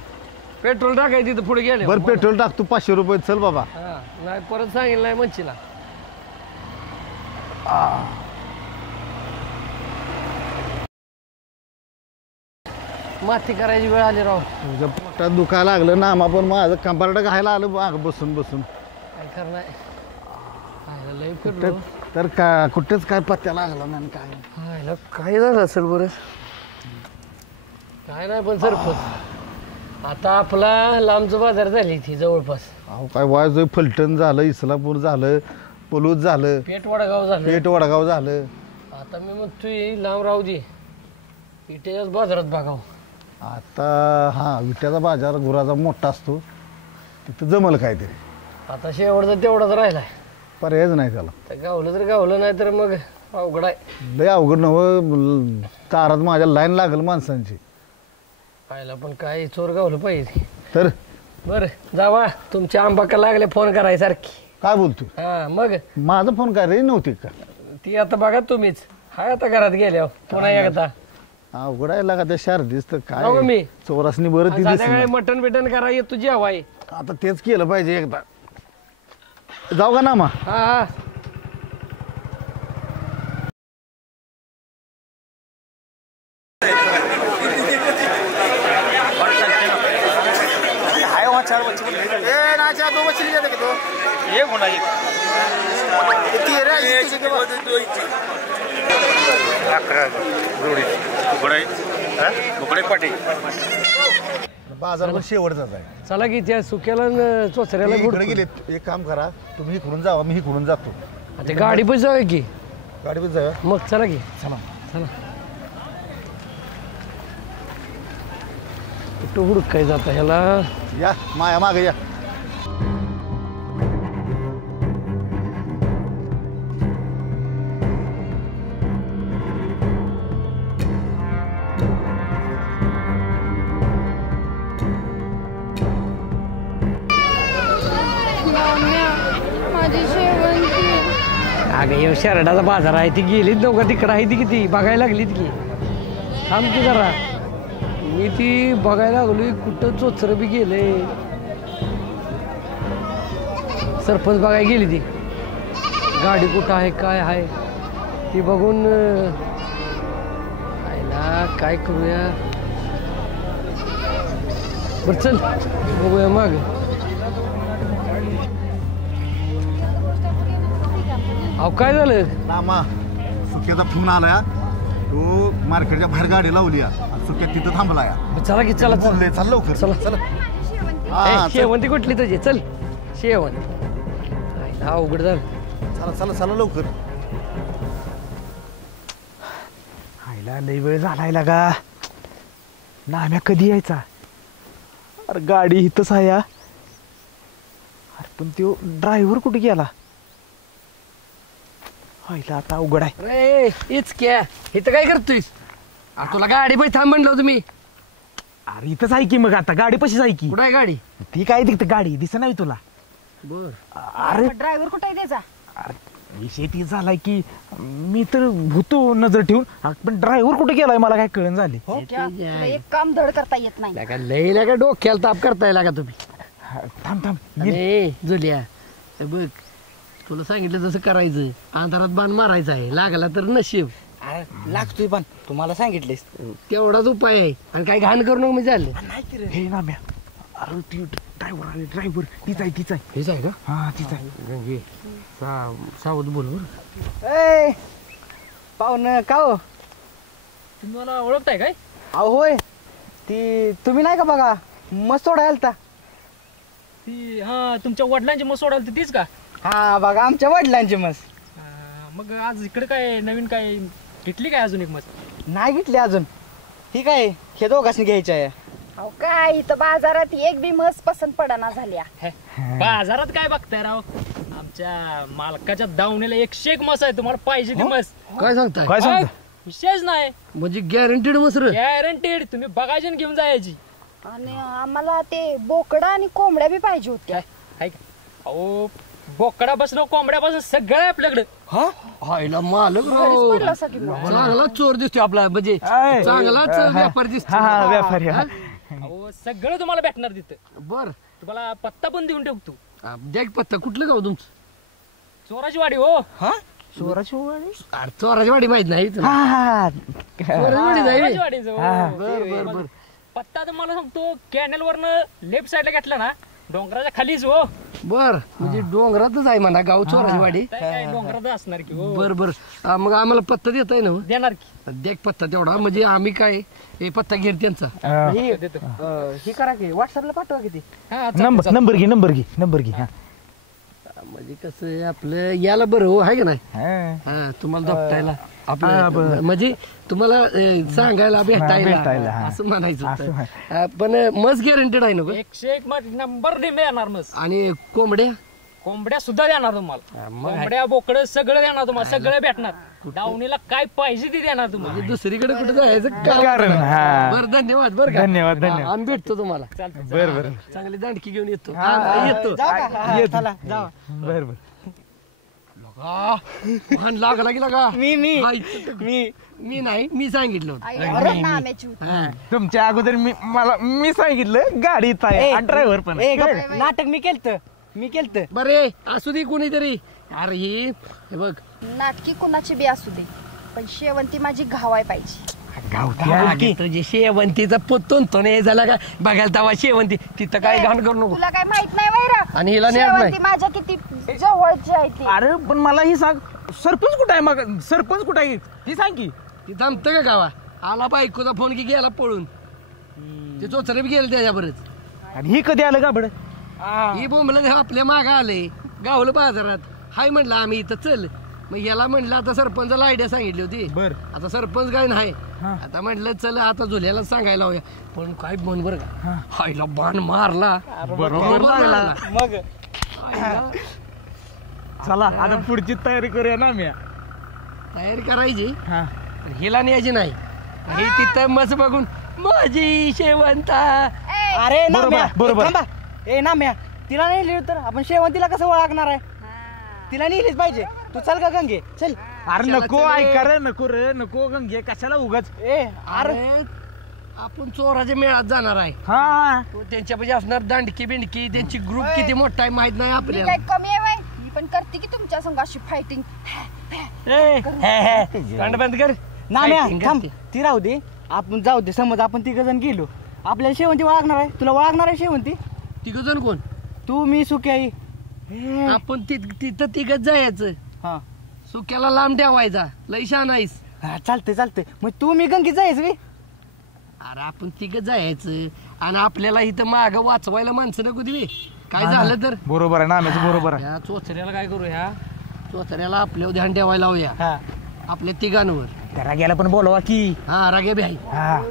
पेट्रोल टाकायचं तिथं पुढे गेले. बरं पेट्रोल टाक तू 500 रुपये चल बाबा. हा नाही परत सांगेल नाही मंचीला. माती करायची वेळ आली राव. तुझ्या पोटात दुखायला लागलं ना मग पण माझं कंपार्ट घायला आलं मागं बसून बसून. काय करणार लय कुठं फिरलो. तर का कुठेच काय पत्त्या लागला नाही काय. हायला काय झालं असेल बरं. काय नाही पण सरपंच आता आपला लांबचं बाजार झाली ती जवळपास. अहो काय वायजोय फलटण झालं इस्लापूर झालं पलूस झालं, पेट वडगाव झालं. पेट वडगाव झालं. आता मी म्हणतोय लांब राहू दे, इटेच्याच बाजारात बघाव. आता हा विट्याचा बाजार गुराचा मोठा असतो, तिथं जमल काहीतरी. आता शेवटचा तेवढाच राहिलाय, पर्यायच नाही त्याला. तर गावलं तर गावलं, नाही तर मग अवघड आहे. लय अवघड नवं, तारात माझ्या लाईन लागल माणसांची. पाहिला पण काय चोर गावलं पाहिजे. तर बरं जावा, तुमच्या आंबाका लागले फोन करायसारखी. काय बोलतोय? हा मग माझा फोन काय रे नव्हती का? ती आता बघा तुम्हीच, हाय आता घरात गेल्या पुन्हा एकदा. अवघड आहे लागा त्या शारदीस तर जाऊ काय मी चोरासनी बरं ती दिसली संध्याकाळी नाही. मटण बिटन करा, ये तुझी हवाय. आता तेच केलं पाहिजे एकदा. जाऊ का ना मा? हा हा. बाजार शेवटचाच आहे. चला की त्या सुक्याला न चोचऱ्याला इकडे गुडकू. गेले. एक काम करा, तुम्ही इकडून जावा, मी इकडून जातो. आता गाडी पण जाऊया की. गाडीवर जाऊया. मग चला की. चला. चला कुठं हुडकाय जाता ह्याला. या माया मागे या. माझी शेवंती. अगं येऊ शरडाचा बाजार आहे, ती गेलीच नव्हता तिकडं आहे ती किती बघायला लागलीत की. थांब की जरा, मी ती बघायला लागलोय कुठं चोचर बी गेले. सरपंच बघायला गेली ती, गाडी कुठं आहे काय आहे ती बघून आयला काय करूया. बरं चल बघूया माग. अहो काय झालं? रामा, सुक्याचा फोन आला, तो मार्केटच्या बाहेर गाडी लावली आणि सुक्यात तिथं थांबला या. चला की चला चला बोलले चाल लवकर. चला. चला. ए, शेवंती कुठली तुझी? चल शेवंती. आयला अवघड झालं. चला चला चला लवकर. आईला लई वेळ झालाय का नाम्या कधी यायचा? अरे गाडी इथंच आहे या. अरे पण तो ड्रायव्हर कुठे गेला? आईला आता अवघड आहे. रे इचक्या इथं काय करतोयस? अरे तुला गाडी पाहिजे थांब म्हणलं तुम्ही. अरे इथंच आहे की, मग आता गाडी पशीच आहे की. कुठं आहे गाडी? ती काय तिथं गाडी दिसत नाही तुला? बर. अरे ड्रायव्हर कुठे आहे त्याचा? विषय ती झालाय की मी तर होतो नजर ठेवून, पण ड्रायव्हर कुठे गेलाय मला काय कळण झाले. तुला एक काम धड करता येत नाही. लागा लई लागा डोक्याला ताप करताय लागा तुम्ही. थांब थांब ए जुलिया हे बघ, तुला सांगितलं तसं करायचं. अंधारात बाण मारायचा आहे, लागला तर नशीब. लागतोय पण तुम्हाला सांगितलेस. तेवढाच उपाय आहे. आणि काय घाण करू नको मी झालं. हे नाम्या, अरे ती ड्रायव्हर आले, ड्रायव्हर तीच आहे तीच आहे. हेच आहे का? हा तीच आहे. गंगे सावध बोल बरं. ए पाहुण का हो? तुम्ही मला ओळखताय काय? अहो होय, ती तुम्ही नाही का बघा मस्त सोडायला आलता. ती हा तुमच्या वडिलांची मस्त सोडायला तीच का? हा बघा आमच्या वडिलांची मस्त. मग आज इकडे काय नवीन काय घेतली काय अजून एक मस्त? नाही घेतली अजून. ठीक आहे, हे दोघांनी घ्यायची आहे. अहो काय इथं बाजारात एक बी मस पसंत पडना झाल्या. बाजारात काय बघताय राव? आमच्या मालकाच्या दावणीला 101 मस आहे. तुम्हाला पाहिजे ती मस. काय सांगताय? काय सांगता? विशेष नाही म्हणजे गॅरंटीड मसर. गॅरंटीड. तुम्ही बघायची आणि घेऊन जायची. आणि आम्हाला ते बोकडा आणि कोंबड्या बी पाहिजे होत्या. काय अहो बोकडापासून कोंबड्यापासून सगळं आहे आपल्याकडे. हायला मालक भारीच पडला सगळी मग. चांगला चोर दिसतोय आपला, म्हणजे आय. चांगलाच व्यापार दिसतो. हा हा व्यापारी हा. अहो सगळं तुम्हाला भेटणार तिथं. बर तुम्हाला पत्ता पण देऊन ठेवतो. द्या की पत्ता. कुठलं गाव तुमचं? चोराची वाडी हो. चोराची वाडी? अरे चोराची वाडी माहित नाही तुला? हा हा चोराची वाडी नाही. चोराची वाडी जो. बर बर बर. पत्ता तर मला सांगतो, कॅनल वरनं लेफ्ट साईडला घेतला ना, डोंगराच्या खालीच हो. बर म्हणजे डोंगरातच आहे म्हणा गाव चोराची वाडी. काय डोंगरात असणार की हो. बर बर. मग आम्हाला पत्ता देताय ना? देणार की. द्या की पत्ता तेवढा, म्हणजे आम्ही काय हे पत्ता घेर त्यांचा. ही करा की व्हॉट्सअपला पाठवा किती. हा, चालतंय, नंबर घे नंबर घे नंबर घे. हा म्हणजे कसं आहे, आपलं याला बरं हो आहे का नाही हा तुम्हाला दोपटायला आपलं म्हणजे तुम्हाला सांगायला भेटायला असं म्हणायचं होतं. पण मस्त गॅरंटेड आहे ना गं? 101 नंबर डिमे येणार मस. आणि कोंबड्या कोंबड्या सुद्धा देणार तुम्हाला. कोंबड्या बोकड सगळं देणार तुम्हाला, सगळं भेटणार. दावणीला काय पाहिजे ते देणार तुम्हाला. दुसरीकडे कुठे जायचं कारण. बरं धन्यवाद. बरं का, धन्यवाद. आम्ही भेटतो तुम्हाला. बरं चांगली दांडकी घेऊन येतो. बरं लागला की लागा. मी नाही, मी सांगितलं होतं. तुमच्या अगोदर मी सांगितलं गाडीत आहे ड्रायव्हर पण. नाटक मी केलत. बरे असू दे कोणीतरी. अरे हे बघ, नाटकी कुणाची बी असू दे, पण शेवंती माझी घावाय तुझी पाहिजे. शेवंतीचा पोतून तो नाही झाला का बघायला तवा शेवंती तिथं काय घाण करू नको. तुला काय माहित नाही वैरा. आणि हिला नाही शेवंती माझ्या किती जवळची आहे ती. अरे पण मला ही सांग, सरपंच कुठं आहे? मग सरपंच कुठं आहे ती सांग की. ती जमतं का गावा? आला बायकोचा फोन की गेला पळून. ते चोचरे बी गेले त्याच्याबरच. आणि ही कधी आलं का बड? ही बोंबला आपल्या मागं आले गावलं बाजारात. हाय म्हणलं आम्ही इथं चल. मग याला म्हणलं आता सरपंचाला आयडिया सांगितली होती. आता सरपंच काय नाही. आता म्हटलं चल आता झुल्याला सांगायला होया. पण काय म्हण बरं का, हायला बाण मारला बरोबर लागला. मग चला आता पुढची तयारी करूया ना. मी तयारी करायची, हिला न्यायची नाही. हे तिथं मस्त बघून माझी शेवंता. अरे बरोबर. ए नाम्या, तिला नाही लिहिलं तर आपण शेवंतीला कसं ओळखणार आहे? तिला नेलीच पाहिजे. तू चल का गंगे, चल. अरे नको ऐका रे, नको गंगे, कशाला उगाच. अरे आपण चोराच्या मेळात जाणार आहे. त्यांच्यापाशी असणार दांडकी बिंडकी. त्यांची ग्रुप किती मोठा आहे माहित नाही आपल्याला. कमी आहे मी पण करते की तुमच्या संग अशी फायटिंग. बंद कर. नाम्या थांब, ती राहू दे, आपण जाऊ दे. समज आपण 3 जण गेलो, आपल्याला शेवंती ओळखणार आहे? तुला ओळखणार आहे शेवंती? 3 जण कोण? तू, मी, सुक्याई. आपण तिथं 3 जायचं. सुक्याला लांब ठेवायचा. लय शहाणा आहेस. चालते. मग तू, मी, गंगी जायचं बी. अरे आपण 3 जायचं आणि आपल्याला इथं माग वाचवायला माणसं नको दिली. काय झालं तर बरोबर आहे ना, बरोबर आहे. ह्या चोचऱ्याला काय करू, ह्या चोचऱ्याला आपल्यावर ध्यान ठेवायला लावूया. आपल्या 3 राग्याला पण बोलवा की. राग्या बी आहे.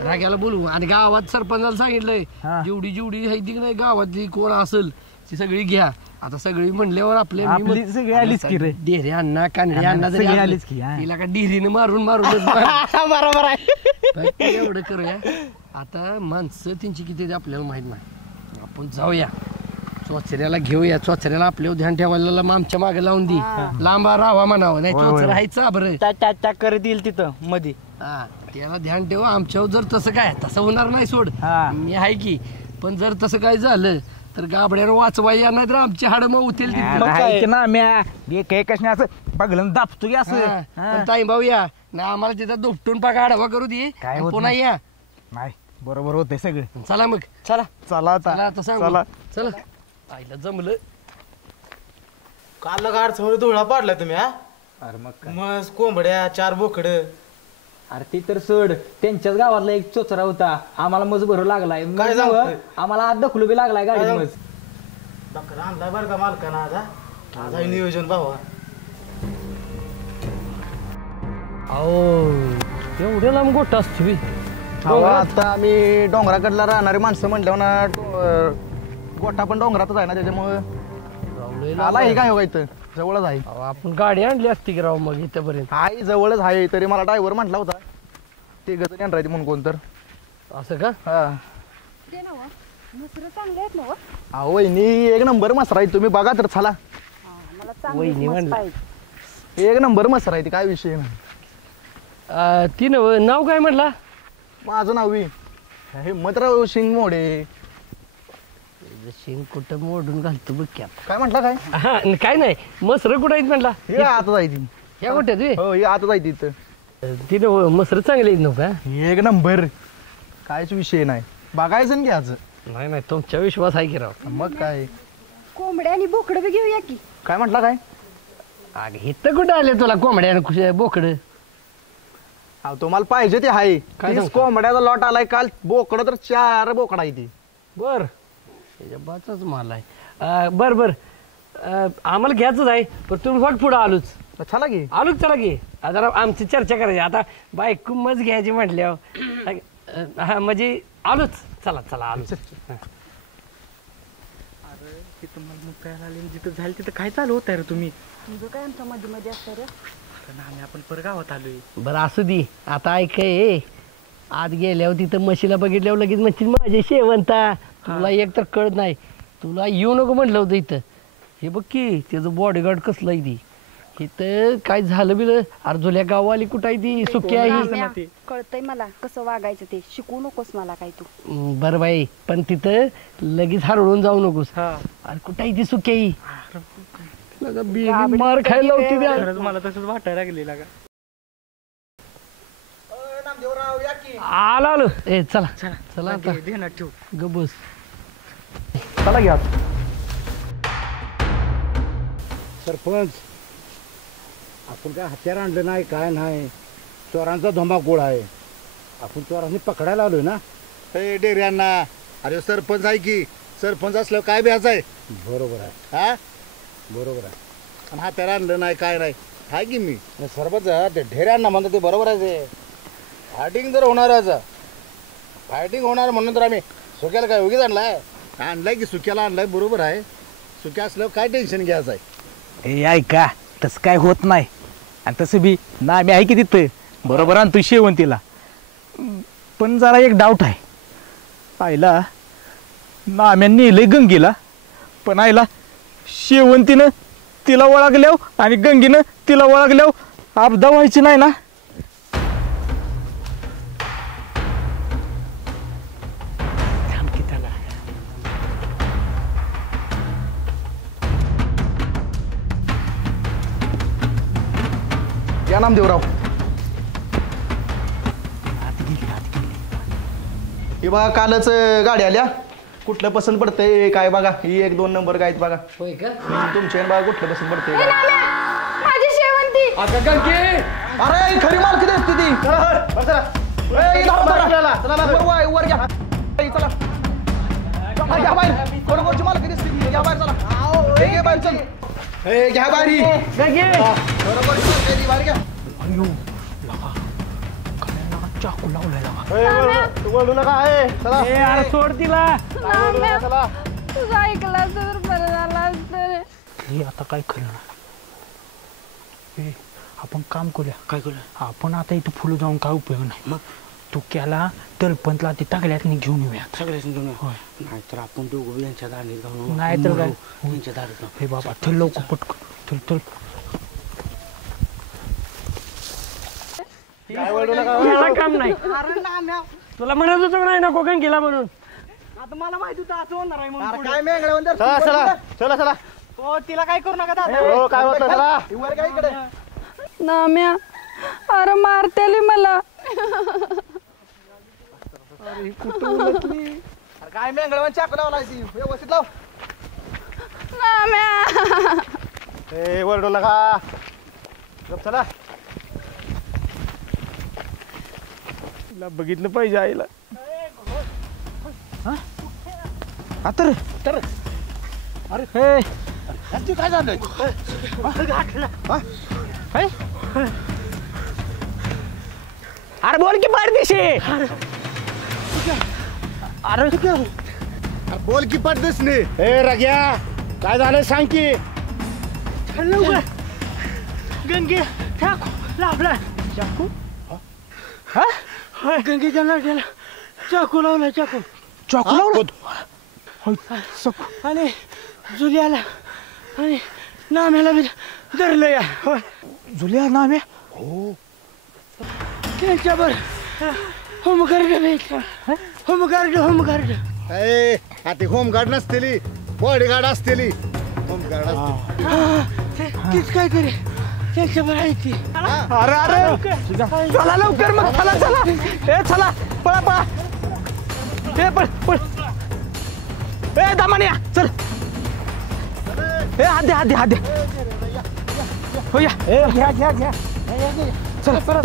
राग्याला बोलवू. आणि गावात सरपंचाला सांगितलंय जेवढी आहे ती नाही गावातली कोण असेल ती सगळी घ्या. आता सगळी म्हणल्यावर आपल्या सगळी आलीच की रे. डेरे अण्णा कानडे अण्णा जरी आलीच की. तिला का डिरीनं मारून बरोबर आहे. एवढं करूया. आता माणसं त्यांची किती आपल्याला माहित नाही. आपण जाऊया, चोचऱ्याला घेऊया. चोचऱ्याला आपल्यावर ध्यान ठेवायला आमच्या मागे लावून दे. लांबा राहावा म्हणावं, नाही चोचर राहायचं बरं कर देईल तिथं मध्ये. त्याला ध्यान ठेवा. आमच्यावर जर तसं काय, तसं होणार नाही सोड, मी आहे की. पण जर तसं काय झालं तर गाबड्यानं वाचवाय नाही तर आमची हाड मग होतील. असं बघलं दाबतो की असं. ताई भाऊ या ना, आम्हाला तिथं दुपटून पाका आडवा करू दे. पुन्हा या. नाही बरोबर होते सगळं. चला मग, चला आता सांग. चला आईला जमलं. काल गाड समोर धुळा पाडला तुम्ही. मग कोंबड्या 4 बोकड. अरे ती तर सोड, त्यांच्याच गावातला एक चोचरा होता. आम्हाला मज भरू लागलाय. काय सांगू? आम्हाला आज दखलू बी लागलाय गाडी मज. बकरा आणलाय बरं का मालकानं. आज आहे नियोजन भावा. एवढं लांब गोष्ट असते. आता आम्ही डोंगराकडला राहणारे माणसं म्हटल्यावर ना, गोठा पण डोंगरातच आहे ना, त्याच्यामुळे आला हे काय इथं जवळच आहे. आपण गाडी आणली असती की राव मग इथपर्यंत. हाय जवळच आहे. तरी मला ड्रायव्हर म्हटला होता 3 जण येणार आहे म्हणून. कोण तर असं का? अहो वहिनी, 1 नंबर मसरा आहे. तुम्ही बघा तर चला. वहिनी म्हणलं 1 नंबर मसरा आहे. ती काय विषय नाही. ती नाव काय म्हटला? माझं नाव हिम्मतराव शिंग मोडे. शिंग कुठं मोडून घालतो बघ. काय म्हटलं? काय काय नाही. मसर कुठं आहेत म्हटला? हे आता जायची. ह्या गोट्यात? हो, हे आता जायची तिथं. तिथं मसर चांगले आहेत नव्हता? 1 नंबर. कायच विषय नाही. बघायचं ना घ्यायचं. नाही तुमच्या विश्वास आहे की राव. मग काय. कोंबड्या आणि बोकड बी घेऊया की. काय म्हटलं? काय अगं इथं कुठं आले तुला कोंबड्या बोकड? तुम्हाला पाहिजे ते आहे. कोंबड्याचा लॉट आलाय काल. बोकड तर 4 बोकड आहे ती. बर त्याच्या बाचाच माल आहे. बर आम्हाला घ्यायचंच आहे पण तुम्ही फट पुढं आलोच चला की आलोच चला की जरा आमची चर्चा करायची आता बायको मज घ्यायची म्हटल्यावर हा म्हणजे आलोच चला चला आलोच तुम्हाला मग प्यायला आले जिथं झालं तिथं काय चालू होत रे तुम्ही तुझं काय आमच्या मध्ये मध्ये असतं रे आम्ही आपण परगावात आलोय बरं असू दे आता ऐक आत गेल्यावर तिथं म्हशीला बघितल्यावर लगेच म्हणतील माझे शेवंता तुला एक तर कळत नाही तुला येऊ नको म्हटलं होतं इथं हे बघ की त्याचं बॉडीगार्ड कसलं आहे ती इथं काय झालं बिलं अर्जुल्या गाववाली कुठं आहे ती सुक्की आहे कळतंय मला कसं वागायचं ते शिकवू नकोस मला काय तू बरं बाई पण तिथं लगेच हरवून जाऊ नकोस अरे कुठं आहे ती सुक्की आहे मार खायला होती खरंच मला तसंच वाटायला लागलेला का आलो आलो ए चला चला चला आता ध्यानात ठेव गबस चला घ्या सरपंच आपण काय हत्यार आणलं नाही काय नाही चोरांचा धोमाकूळ आहे आपण चोरांनी पकडायला आलोय ना हे डेऱ्यांना अरे सरपंच आहे की सरपंच असल्यावर काय ब्याज आहे बरोबर आहे हा बरोबर आहे आणि हत्यार आणलं नाही काय नाही आहे की मी सरपंच ते ढेऱ्यांना म्हणतात ते बरोबर आहे ते फायटिंग जर होणार आहे फायटिंग होणार म्हणून तर आम्ही सुक्याला काय उगीच आणलाय की सुक्याला आणलाय बरोबर आहे सुक्या असल्यावर काय टेन्शन घ्यायचं आहे हे ऐका तसं काय होत नाही आणि तसं बी ना आम्ही आहे की तिथं बरोबर आणतो शेवंतीला पण जरा एक डाऊट आहे आईला ना आम्ही नेलंय गंगीला पण आईला शेवंतीनं तिला ओळखल्याव आणि गंगीनं तिला ओळखल्याव आपदा व्हायची नाही ना या नामदेवराव हे बघा कालच गाडी आल्या कुठलं पसंत पडतंय काय बघा ही 1-2 नंबर काय बघा होय का तुमच्या बघा कुठलं पसंत पडतंय माझी शेवंती अरे खरी मालकी देते ती वर घ्या चला घ्या बाहेर कोणाची मालकी दिसते घ्या बाहेर चला बाहेर चल घ्या बाहेर बरोबर बाहेर घ्या चाकू लावलाय सोड तिला तुझं ऐकला तर बरं झालं असतं हे आता काय खरं नाही आपण काम करूया काय करूया आपण आता इथं फुलं जाऊन काय उपयोग नाही मग तू केला तलपंतला ते टाकल्यात घेऊन येऊया सगळ्याच घेऊन नाहीतर आपण दोघं यांच्या दारीत जाऊन नाही तर काय यांच्या दारीत हे बाबा चल लवकर पटकन चल काम नाही तुला म्हणत होतो नाही नको गंगीला म्हणून आता मला माहिती होतं असं होणार आहे म्हणून काय मेंगळ्या चला चला चला चला हो तिला काय करू नका दादा हो काय होतं चला वर काय इकडे नाम्या अरे मारतेली मला काय मेंगळ्या चाकू लावला व्यवस्थित लाव नाम्या ए वरडू नका चला बघितलं पाहिजे आईला आता तर अरे हे काय झालंय अरे बोल की परदेशी अरे बोल की पडतेस नाही हे रग्या काय झालं सांग की गंगे चाकू लावला चाकू हा गंगेच्या नाट्याला चाकू लावला चाकू चाकू लावला आणि जुलियाला आणि नाम्याला बी धरलं या होय जुलिया नाम्या हो त्यांच्यावर होमगार्ड होमगार्ड ए आता होमगार्ड नसतेली बॉडीगार्ड असतेली होमगार्ड असते तीच काहीतरी त्यांच्यावर आहे ती अरे अरे चला लवकर मग चला चला ए चला पळा पळा ए पळ पळ ए दामानिया चल ए हात दे हो या ए घ्या चल पळा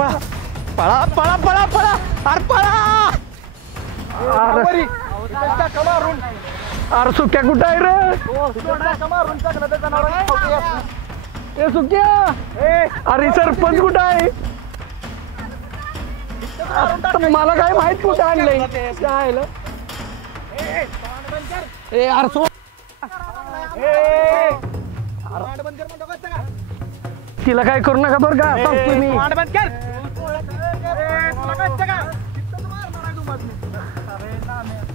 पळा पळा पळा पळा अरे पळा कमारून अरे सुक्या कुठं आहे रे? ए सुक्या, अरे सरपंच कुठं आहे? मला काय माहित कुठं आणलंय काय ए अरे सो तिला काय करू नका बरं का सांगतो मी.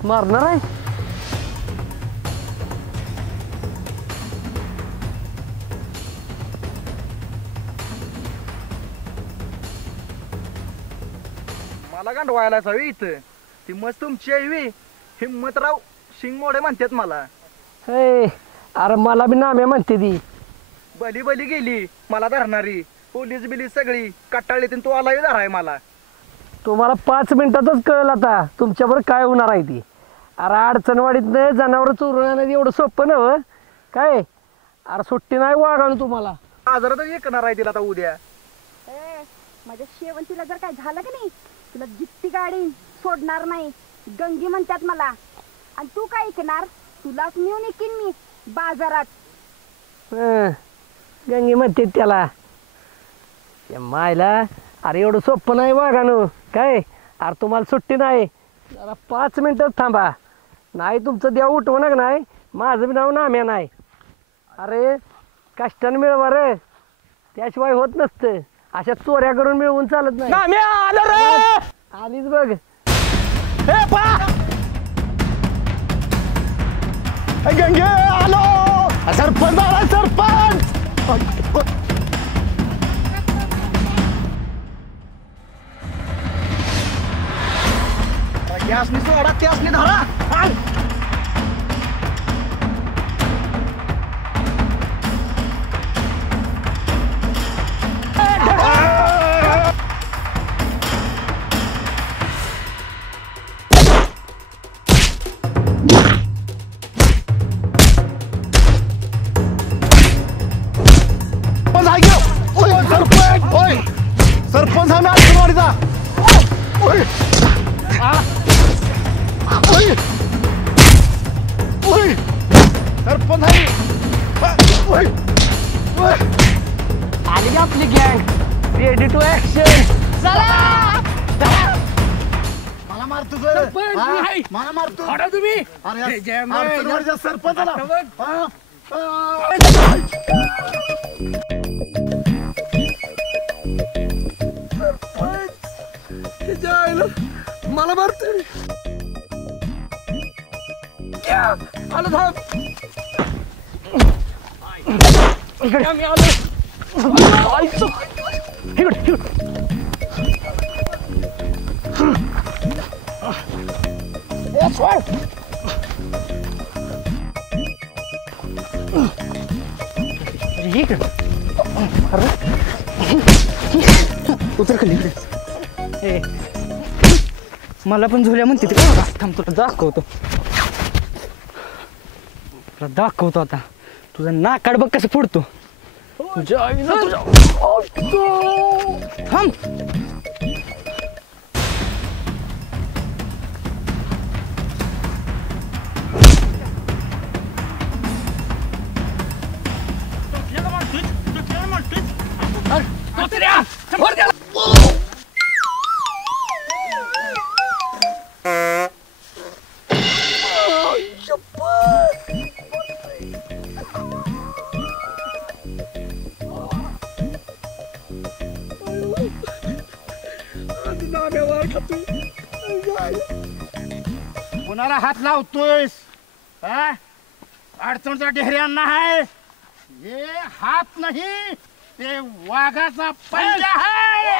मारणार आहे मला गांडवायला हवी इथं ती मस्त तुमची आहे हिम्मतराव शिंगमोडे म्हणतात मला. हे अरे मला बी नाम्या म्हणते ती. बली बली गेली मला धरणारी पोलीस बिली सगळी कटाळली तू आलाही धराय मला. तुम्हाला 5 मिनिटातच कळलं आता तुमच्यावर काय होणार आहे ती. अरे अडचणवाडीत जनावर चोरून आणण्यात एवढं सोपं नव्ह काय. अरे सुट्टी नाही वागाणं तुम्हाला. आजारात ऐकणार आहे तिला आता उद्या. माझ्या शेवंतीला जर काय झालं की नाही तुला जित्ती गाडी सोडणार नाही. गंगी म्हणतात मला. आणि तू काय ऐकणार? तुलाच नेऊन ऐकीन मी बाजारात. गंगी म्हणते त्याला मायला. अरे एवढं सोपं नाही वागाणं काय. अरे तुम्हाला सुट्टी नाही. जरा 5 मिनिटच थांबा नाही तुमचं देव उठवणार नाही. माझं बी नाव नाम्या नाही. अरे कष्टाने मिळवा रे त्याशिवाय होत नसतं. अशा चोऱ्या करून मिळवून चालत नाही. आलीच बघ. गंगे आलो सरपंच आला सरपंच. त्यासनी सोडा त्यासनी धरा. सरपंच आम्ही अडचणवाडीचा. सरपंच आली आपली गँग रेडी टू ऍक्शन. मला मारतो मला मारतो तुम्ही. अडचणवाडीचा सरपंच आला. मला मारते आलो थांब. इकडे आम्ही आलो. इकडे उतर खाली. मला पण झोल्या म्हणते ते का. थांब तुला दाखवतो आता तुझं नाकाड बघ कसं फोडतो. तुझ्या आईला तुझ्या थांब. कोणाला हात लावतोयस? अडचणचा ढेऱ्यांना आहे. हे हात नाही ते वाघाचा पंजा आहे.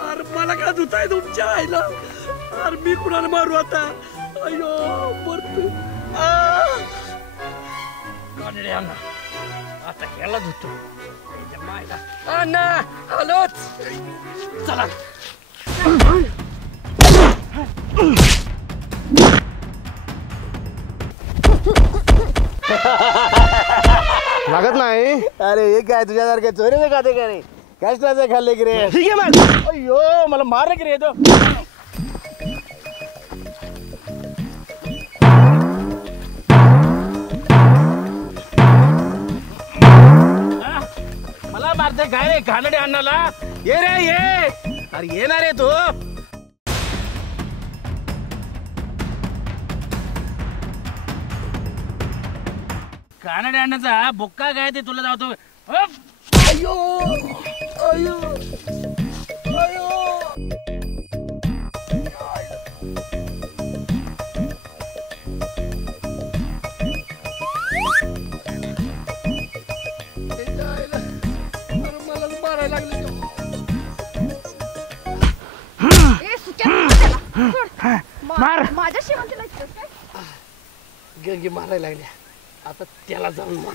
अरे मला का धुताय तुमच्या आईला. अरे मी कुणाला मारू आता. अयो मरतो आता ह्याला धुतो. अण्णा आलोच. चला लागत नाही. अरे हे काय तुझ्यासारखे चोरी खाते का रे. कशाचं खाल्ले की रे ठीक आहे मग अयो मला मार की रे तो मला मारते काय रे घाणडे अण्णाला ये रे ये अरे ये ना रे तू घाणडे अण्णाचा बुक्का काय ते तुला जावतो अयो अयो अयो मार माझ्या शेवंतीला इतकंच काय? गंगी मारायला लागल्या आता त्याला जाऊन मार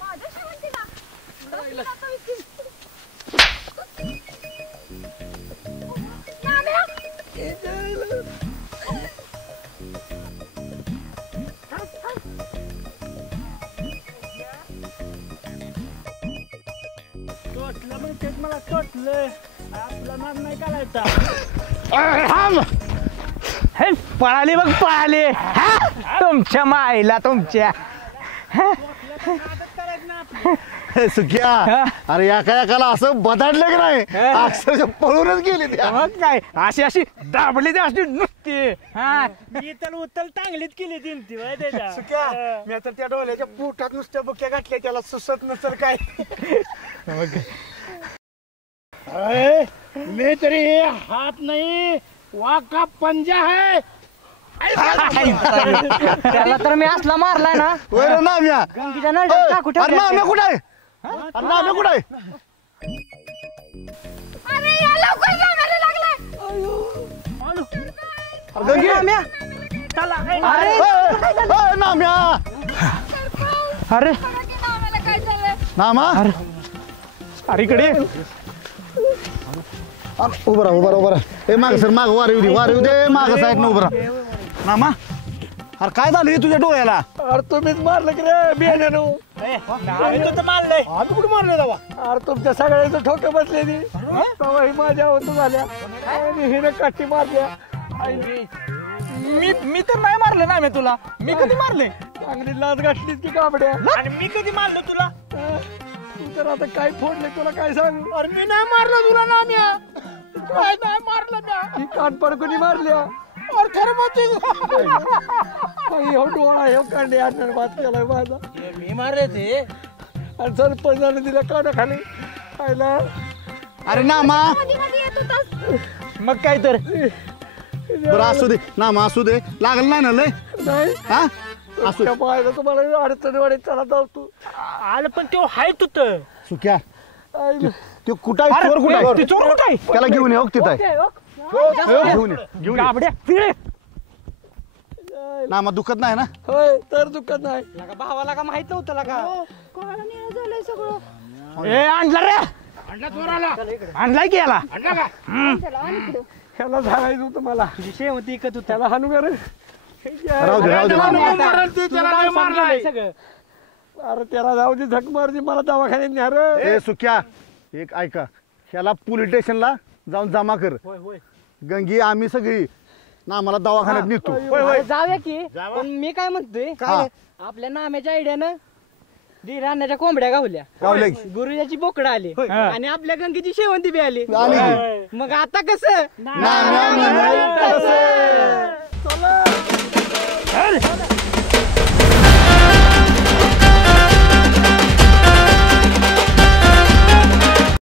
माझ्या शेवंतीला डोक्याला आता विसरून. नाम्या! टोचलं मग तेच मला टोचलं आपला मार नाही करायचा हे पळाले बघ पळाले हा? तुमच्या माईला तुमच्या सुख्या अरे एका असं बदाडलं की नाही अक्षरशः पळूनच गेली त्या मग काय अशी अशी दाबली ती अशी नुसती हा मी तर उतल चांगलीच केली तीन ती माहिती आहे सुक्या मी आता त्या डोळ्याच्या पोटात नुसत्या बुक्या घातल्या त्याला सुसत नसल काय अरे मी तरी हात नाही वाका पंजा है त्याला तर मी असला मारलाय ना होय रे नाम्या गंगीच्या नळ्यात टाकू अरे ठेवल्या. नाम्या कुठे आहे अरे नाम्या कुठे आहे अरे या लवकर नाम्याला लागलाय. अरे गंगी नाम्या. अरे अरे नाम्या अरे बघा की नाम्याला काय झालंय. नामा अरे इकडे उभं राहा ए माग सर माग वार येऊ दे माग साईड उभं राहा नामा अरे काय झालं रे तुझ्या डोळ्याला अरे तुम्हीच मारलं की रे बियाण्यानं आम्ही तर मारलंय आम्ही कुठे मारलं दावा अरे तुमच्या सगळ्यांचं ठोके बसले ती तवाही माझ्या होत झाल्या आणि हिने काठी मारल्या मी तर नाही मारलं ना मी तुला मी कधी मारले चांगली लाज गाठलीच की काबड्या आणि मी कधी मारलो तुला तू तर आता काय फोडले तुला काय सांगू अरे मी नाही मारलं तुला ना म्या काय नाही मारलं म्या ही कान पडकोनी मारल्या अरे खरं मग हो डोळा हे कांडे आणणार भात केलाय माझा मी मारले ते आणि सरपंचाने दिल्या कानाखाली खायला अरे नामा मध्ये मध्ये येत होतास. मग काय तर बरं असू दे नामा असू दे लागलं नाही ना लय नाही हा असू त्या पाहायला तुम्हाला अडचणी वाढत चला जाऊ तू आलं पण तो हाय तुत सुक्या आई, ते कुठं आहे चोर कुठं आहे ते चोर कुठं आहे? त्याला घेऊन ये तिथं आहे घेऊन ये गाबड्या तिकडे नामा दुखत नाही ना होय तर दुखत नाही लगा भावाला का माहित नव्हतं लगा कोणाला निळं झालंय सगळं. ए आणला रे अंडा चोराला आणलाय की याला अंडा का चला आणि इकडं. ह्याला सांगायचं होतं मला शेवंती इकत होत त्याला हानू का रे राहू दे नामा. मारल ते त्याला नाही मारलाय सगळं अरे त्याला जाऊ दे झक मारती मला दवाखान्यात न्या रे ए सुक्या एक ऐका ह्याला पोलीस स्टेशनला जाऊन जमा कर गंगी आम्ही सगळी नामाला दवाखान्यात निघतो अरे जाऊया की पण मी काय म्हणतोय आपल्या नाम्याच्या आयडियानं रानाच्या कोंबड्या गावल्या गावल्या गुरुजाची बोकडं आली आणि आपल्या गंगेची शेवंती बी आली आली की? मग आता कसं नाम्या म्हणाल